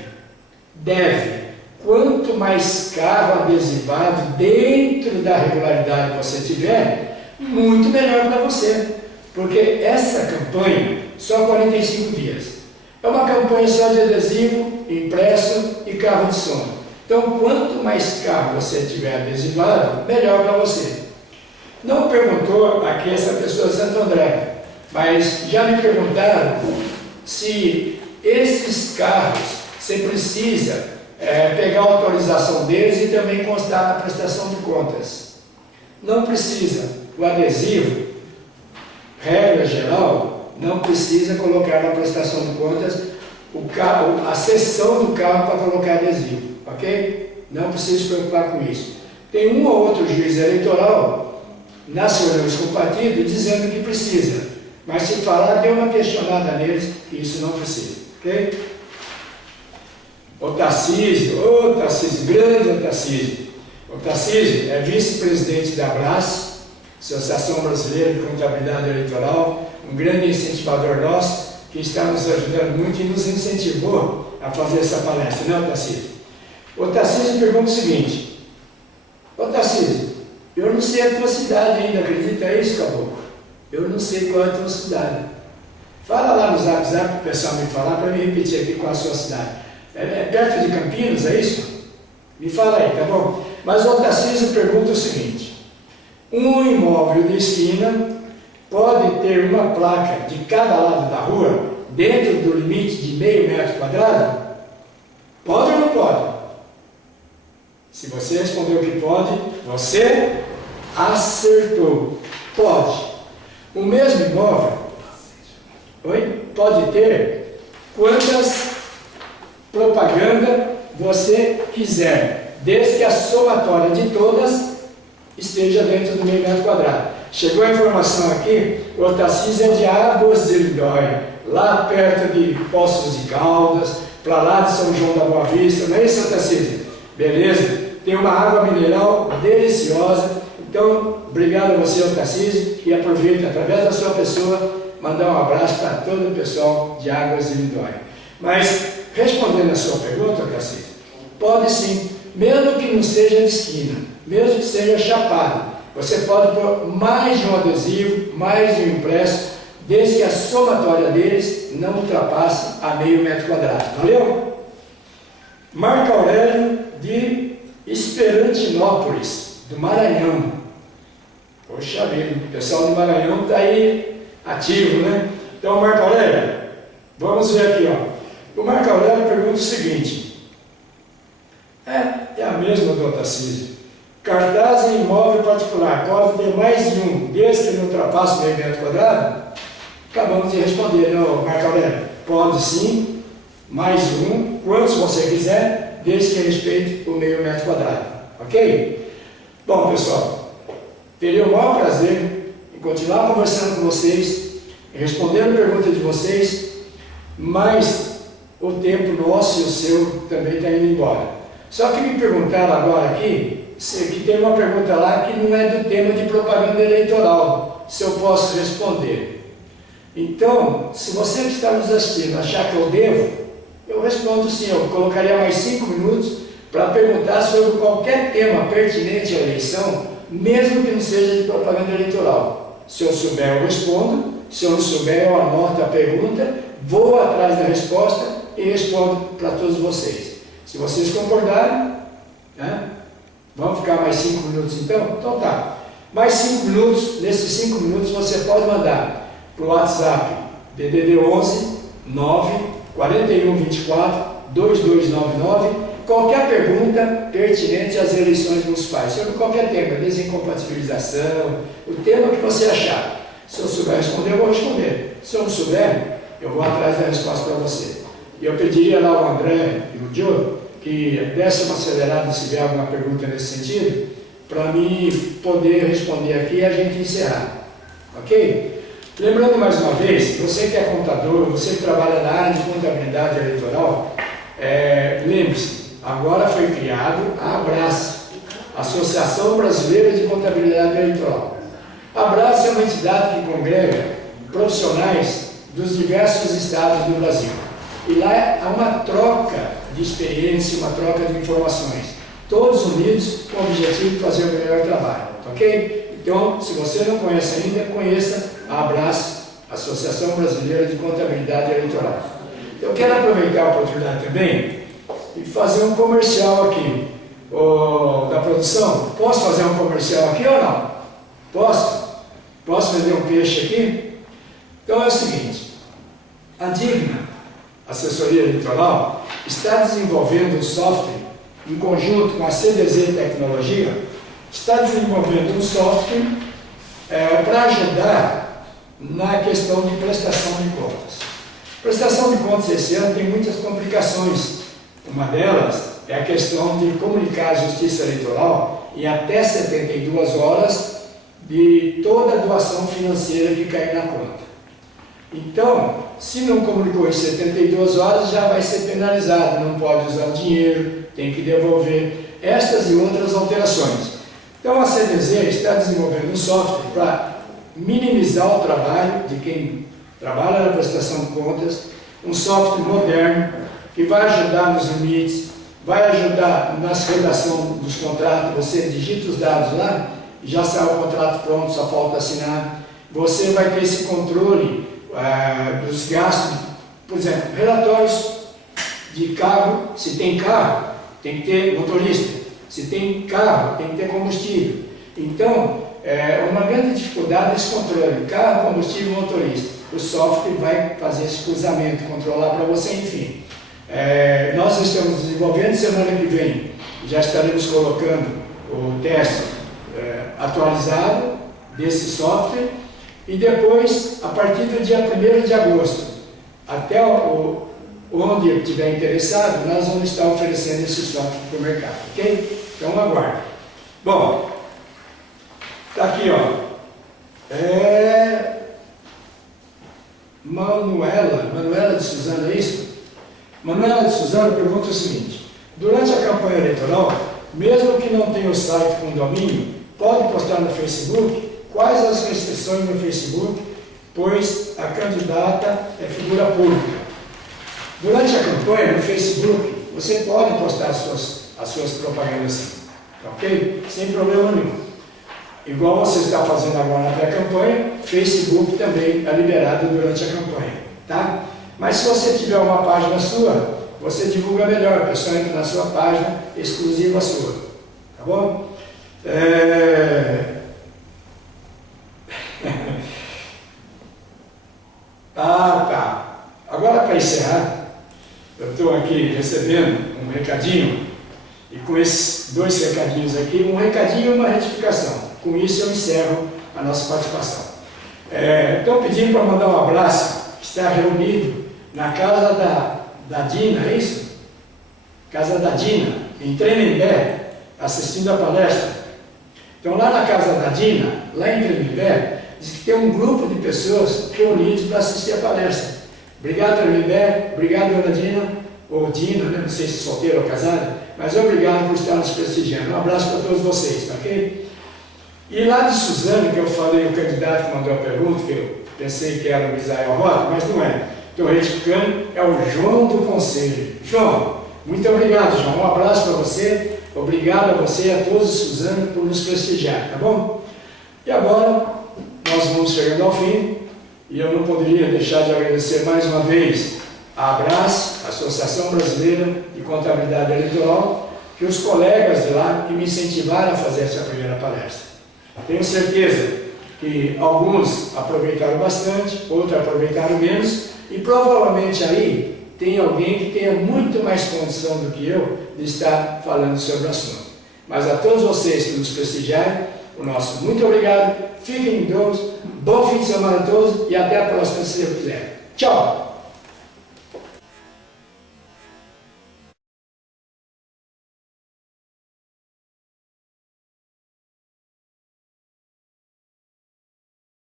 quanto mais carro adesivado dentro da regularidade que você tiver, muito melhor para você. Porque essa campanha, só 45 dias, é uma campanha só de adesivo, impresso e carro de som. Então, quanto mais carro você tiver adesivado, melhor para você. Não perguntou aqui essa pessoa de Santo André, mas já me perguntaram se esses carros você precisa pegar a autorização deles e também constar na prestação de contas. Não precisa. O adesivo, regra geral, não precisa colocar na prestação de contas o carro, a seção do carro para colocar adesivo, ok? Não precisa se preocupar com isso. Tem um ou outro juiz eleitoral nas reuniões com o partido dizendo que precisa, mas se falar, dê uma questionada neles que isso não precisa, ok? O Tarcísio, grande o Tarcísio é vice-presidente da ABRAS, Associação Brasileira de Contabilidade Eleitoral, um grande incentivador nosso, que está nos ajudando muito e nos incentivou a fazer essa palestra, não, Tarcísio? O Tarcísio pergunta o seguinte: ô Tarcísio, eu não sei a tua cidade ainda, acredita isso, caboclo? Eu não sei qual é a tua cidade. Fala lá no Zap para o pessoal me falar, para me repetir aqui qual é a sua cidade. É perto de Campinas, é isso? Me fala aí, tá bom? Mas o Tarcísio pergunta o seguinte: um imóvel de esquina pode ter uma placa de cada lado da rua dentro do limite de meio metro quadrado? Pode ou não pode? Se você respondeu que pode, você acertou. Pode. O mesmo imóvel pode ter quantas propaganda você quiser, desde que a somatória de todas esteja dentro do meio metro quadrado. Chegou a informação aqui, o Tarcísio é de Águas de Lindóia, lá perto de Poços de Caldas, para lá de São João da Boa Vista, não é isso, Tarcísio? Beleza? Tem uma água mineral deliciosa. Então, obrigado a você, Tarcísio, e aproveita, através da sua pessoa, mandar um abraço para todo o pessoal de Águas de Lindóia. Mas, respondendo a sua pergunta, Tarcísio, pode sim, mesmo que não seja de esquina, mesmo que seja chapado, você pode pôr mais de um adesivo, mais de um impresso, desde que a somatória deles não ultrapasse a meio metro quadrado. Valeu? Marco Aurélio de Esperantinópolis, do Maranhão. Poxa vida, o pessoal do Maranhão está aí ativo, né? Então, Marco Aurélio, vamos ver aqui, ó. O Marco Aurélio pergunta o seguinte: é a mesma do Tarcísio. Cartaz em imóvel particular pode ter mais de um, desde que não ultrapasse o meio metro quadrado? Acabamos de responder, não, Marco Aurélio? Pode sim, mais um, quantos você quiser, desde que respeite o meio metro quadrado. Ok? Bom, pessoal, teria o maior prazer em continuar conversando com vocês, respondendo perguntas de vocês, mas o tempo nosso e o seu também está indo embora. Só que me perguntaram agora aqui, que tem uma pergunta lá que não é do tema de propaganda eleitoral, se eu posso responder. Então, se você que está nos assistindo achar que eu devo, eu respondo sim, eu colocaria mais 5 minutos para perguntar sobre qualquer tema pertinente à eleição, mesmo que não seja de propaganda eleitoral. Se eu souber, eu respondo. Se eu não souber, eu anoto a pergunta, vou atrás da resposta e respondo para todos vocês. Se vocês concordarem, né? Vamos ficar mais 5 minutos então? Então tá. Mais 5 minutos, nesses 5 minutos você pode mandar para o WhatsApp DDD 11 9 41 24 2299 qualquer pergunta pertinente às eleições municipais, sobre qualquer tema, desincompatibilização, o tema que você achar. Se eu souber responder, eu vou responder. Se eu não souber, eu vou atrás da resposta para você. E eu pediria lá ao André e o Diogo que desse uma acelerada se vier alguma pergunta nesse sentido, para mim poder responder aqui e a gente encerrar. Ok? Lembrando mais uma vez, você que é contador, você que trabalha na área de contabilidade eleitoral, lembre-se, agora foi criado a ABRAS, Associação Brasileira de Contabilidade Eleitoral. A ABRAS é uma entidade que congrega profissionais dos diversos estados do Brasil. E lá há uma troca de experiência, uma troca de informações. Todos unidos com o objetivo de fazer o melhor trabalho, ok? Então, se você não conhece ainda, conheça a Abrace, Associação Brasileira de Contabilidade Eleitoral. Eu quero aproveitar a oportunidade também e fazer um comercial aqui. Da produção, posso fazer um comercial aqui ou não? Posso? Posso vender um peixe aqui? Então é o seguinte, a Digna, Assessoria Eleitoral, está desenvolvendo um software, em conjunto com a CDZ Tecnologia, está desenvolvendo um software para ajudar na questão de prestação de contas. Prestação de contas esse ano tem muitas complicações. Uma delas é a questão de comunicar à Justiça Eleitoral em até 72 horas de toda a doação financeira que cair na conta. Então, se não comunicou em 72 horas, já vai ser penalizado, não pode usar o dinheiro, tem que devolver, estas e outras alterações. Então, a CDZ está desenvolvendo um software para minimizar o trabalho de quem trabalha na prestação de contas, um software moderno que vai ajudar nos limites, vai ajudar na redação dos contratos. Você digita os dados lá, já sai o contrato pronto, só falta assinar. Você vai ter esse controle dos gastos, por exemplo, relatórios de carro. Se tem carro, tem que ter motorista. Se tem carro, tem que ter combustível. Então, uma grande dificuldade é esse controle, carro, combustível, motorista. O software vai fazer esse cruzamento, controlar para você, enfim. Nós estamos desenvolvendo, semana que vem já estaremos colocando o teste atualizado desse software, e depois, a partir do dia 1º de agosto, até onde estiver interessado, nós vamos estar oferecendo esse software para o mercado, ok? Então aguarde. Bom, está aqui, ó. Manuela de Suzano, é isso? Manuela de Suzano pergunta o seguinte: durante a campanha eleitoral, mesmo que não tenha o site com domínio, pode postar no Facebook? Quais as restrições no Facebook, pois a candidata é figura pública? Durante a campanha, no Facebook, você pode postar as suas propagandas sim, ok? Sem problema nenhum. Igual você está fazendo agora na pré-campanha, Facebook também é liberado durante a campanha, tá? Mas se você tiver uma página sua, você divulga melhor, a pessoa entra na sua página exclusiva sua, tá bom? Tá. Agora, para encerrar, eu estou aqui recebendo um recadinho, e com esses 2 recadinhos aqui, um recadinho e uma retificação. Com isso eu encerro a nossa participação. Estou pedindo para mandar um abraço, que está reunido na casa da Dina, é isso? Casa da Dina, em Tremembé, assistindo a palestra. Então, lá na casa da Dina, lá em Tremembé, diz que tem um grupo de pessoas reunidos para assistir a palestra. Obrigado, Tremembé, obrigado, Dona Dina, ou Dina, né? Não sei se solteira ou casada, mas obrigado por estar nos prestigiando. Um abraço para todos vocês, tá ok? E lá de Suzano, que eu falei, o candidato que mandou a pergunta, que eu pensei que era o Misael Rota, mas não é. Estou retificando, é o João do Conselho. João, muito obrigado, João. Um abraço para você, obrigado a você e a todos de Suzano por nos prestigiar, tá bom? E agora, nós vamos chegando ao fim, e eu não poderia deixar de agradecer mais uma vez a Abrace, Associação Brasileira de Contabilidade Eleitoral, e os colegas de lá que me incentivaram a fazer essa primeira palestra. Tenho certeza que alguns aproveitaram bastante, outros aproveitaram menos, e provavelmente aí tem alguém que tenha muito mais condição do que eu de estar falando sobre o assunto. Mas a todos vocês que nos prestigiaram, o nosso muito obrigado, fiquem em Deus, bom fim de semana a todos e até a próxima, se Deus quiser. Tchau!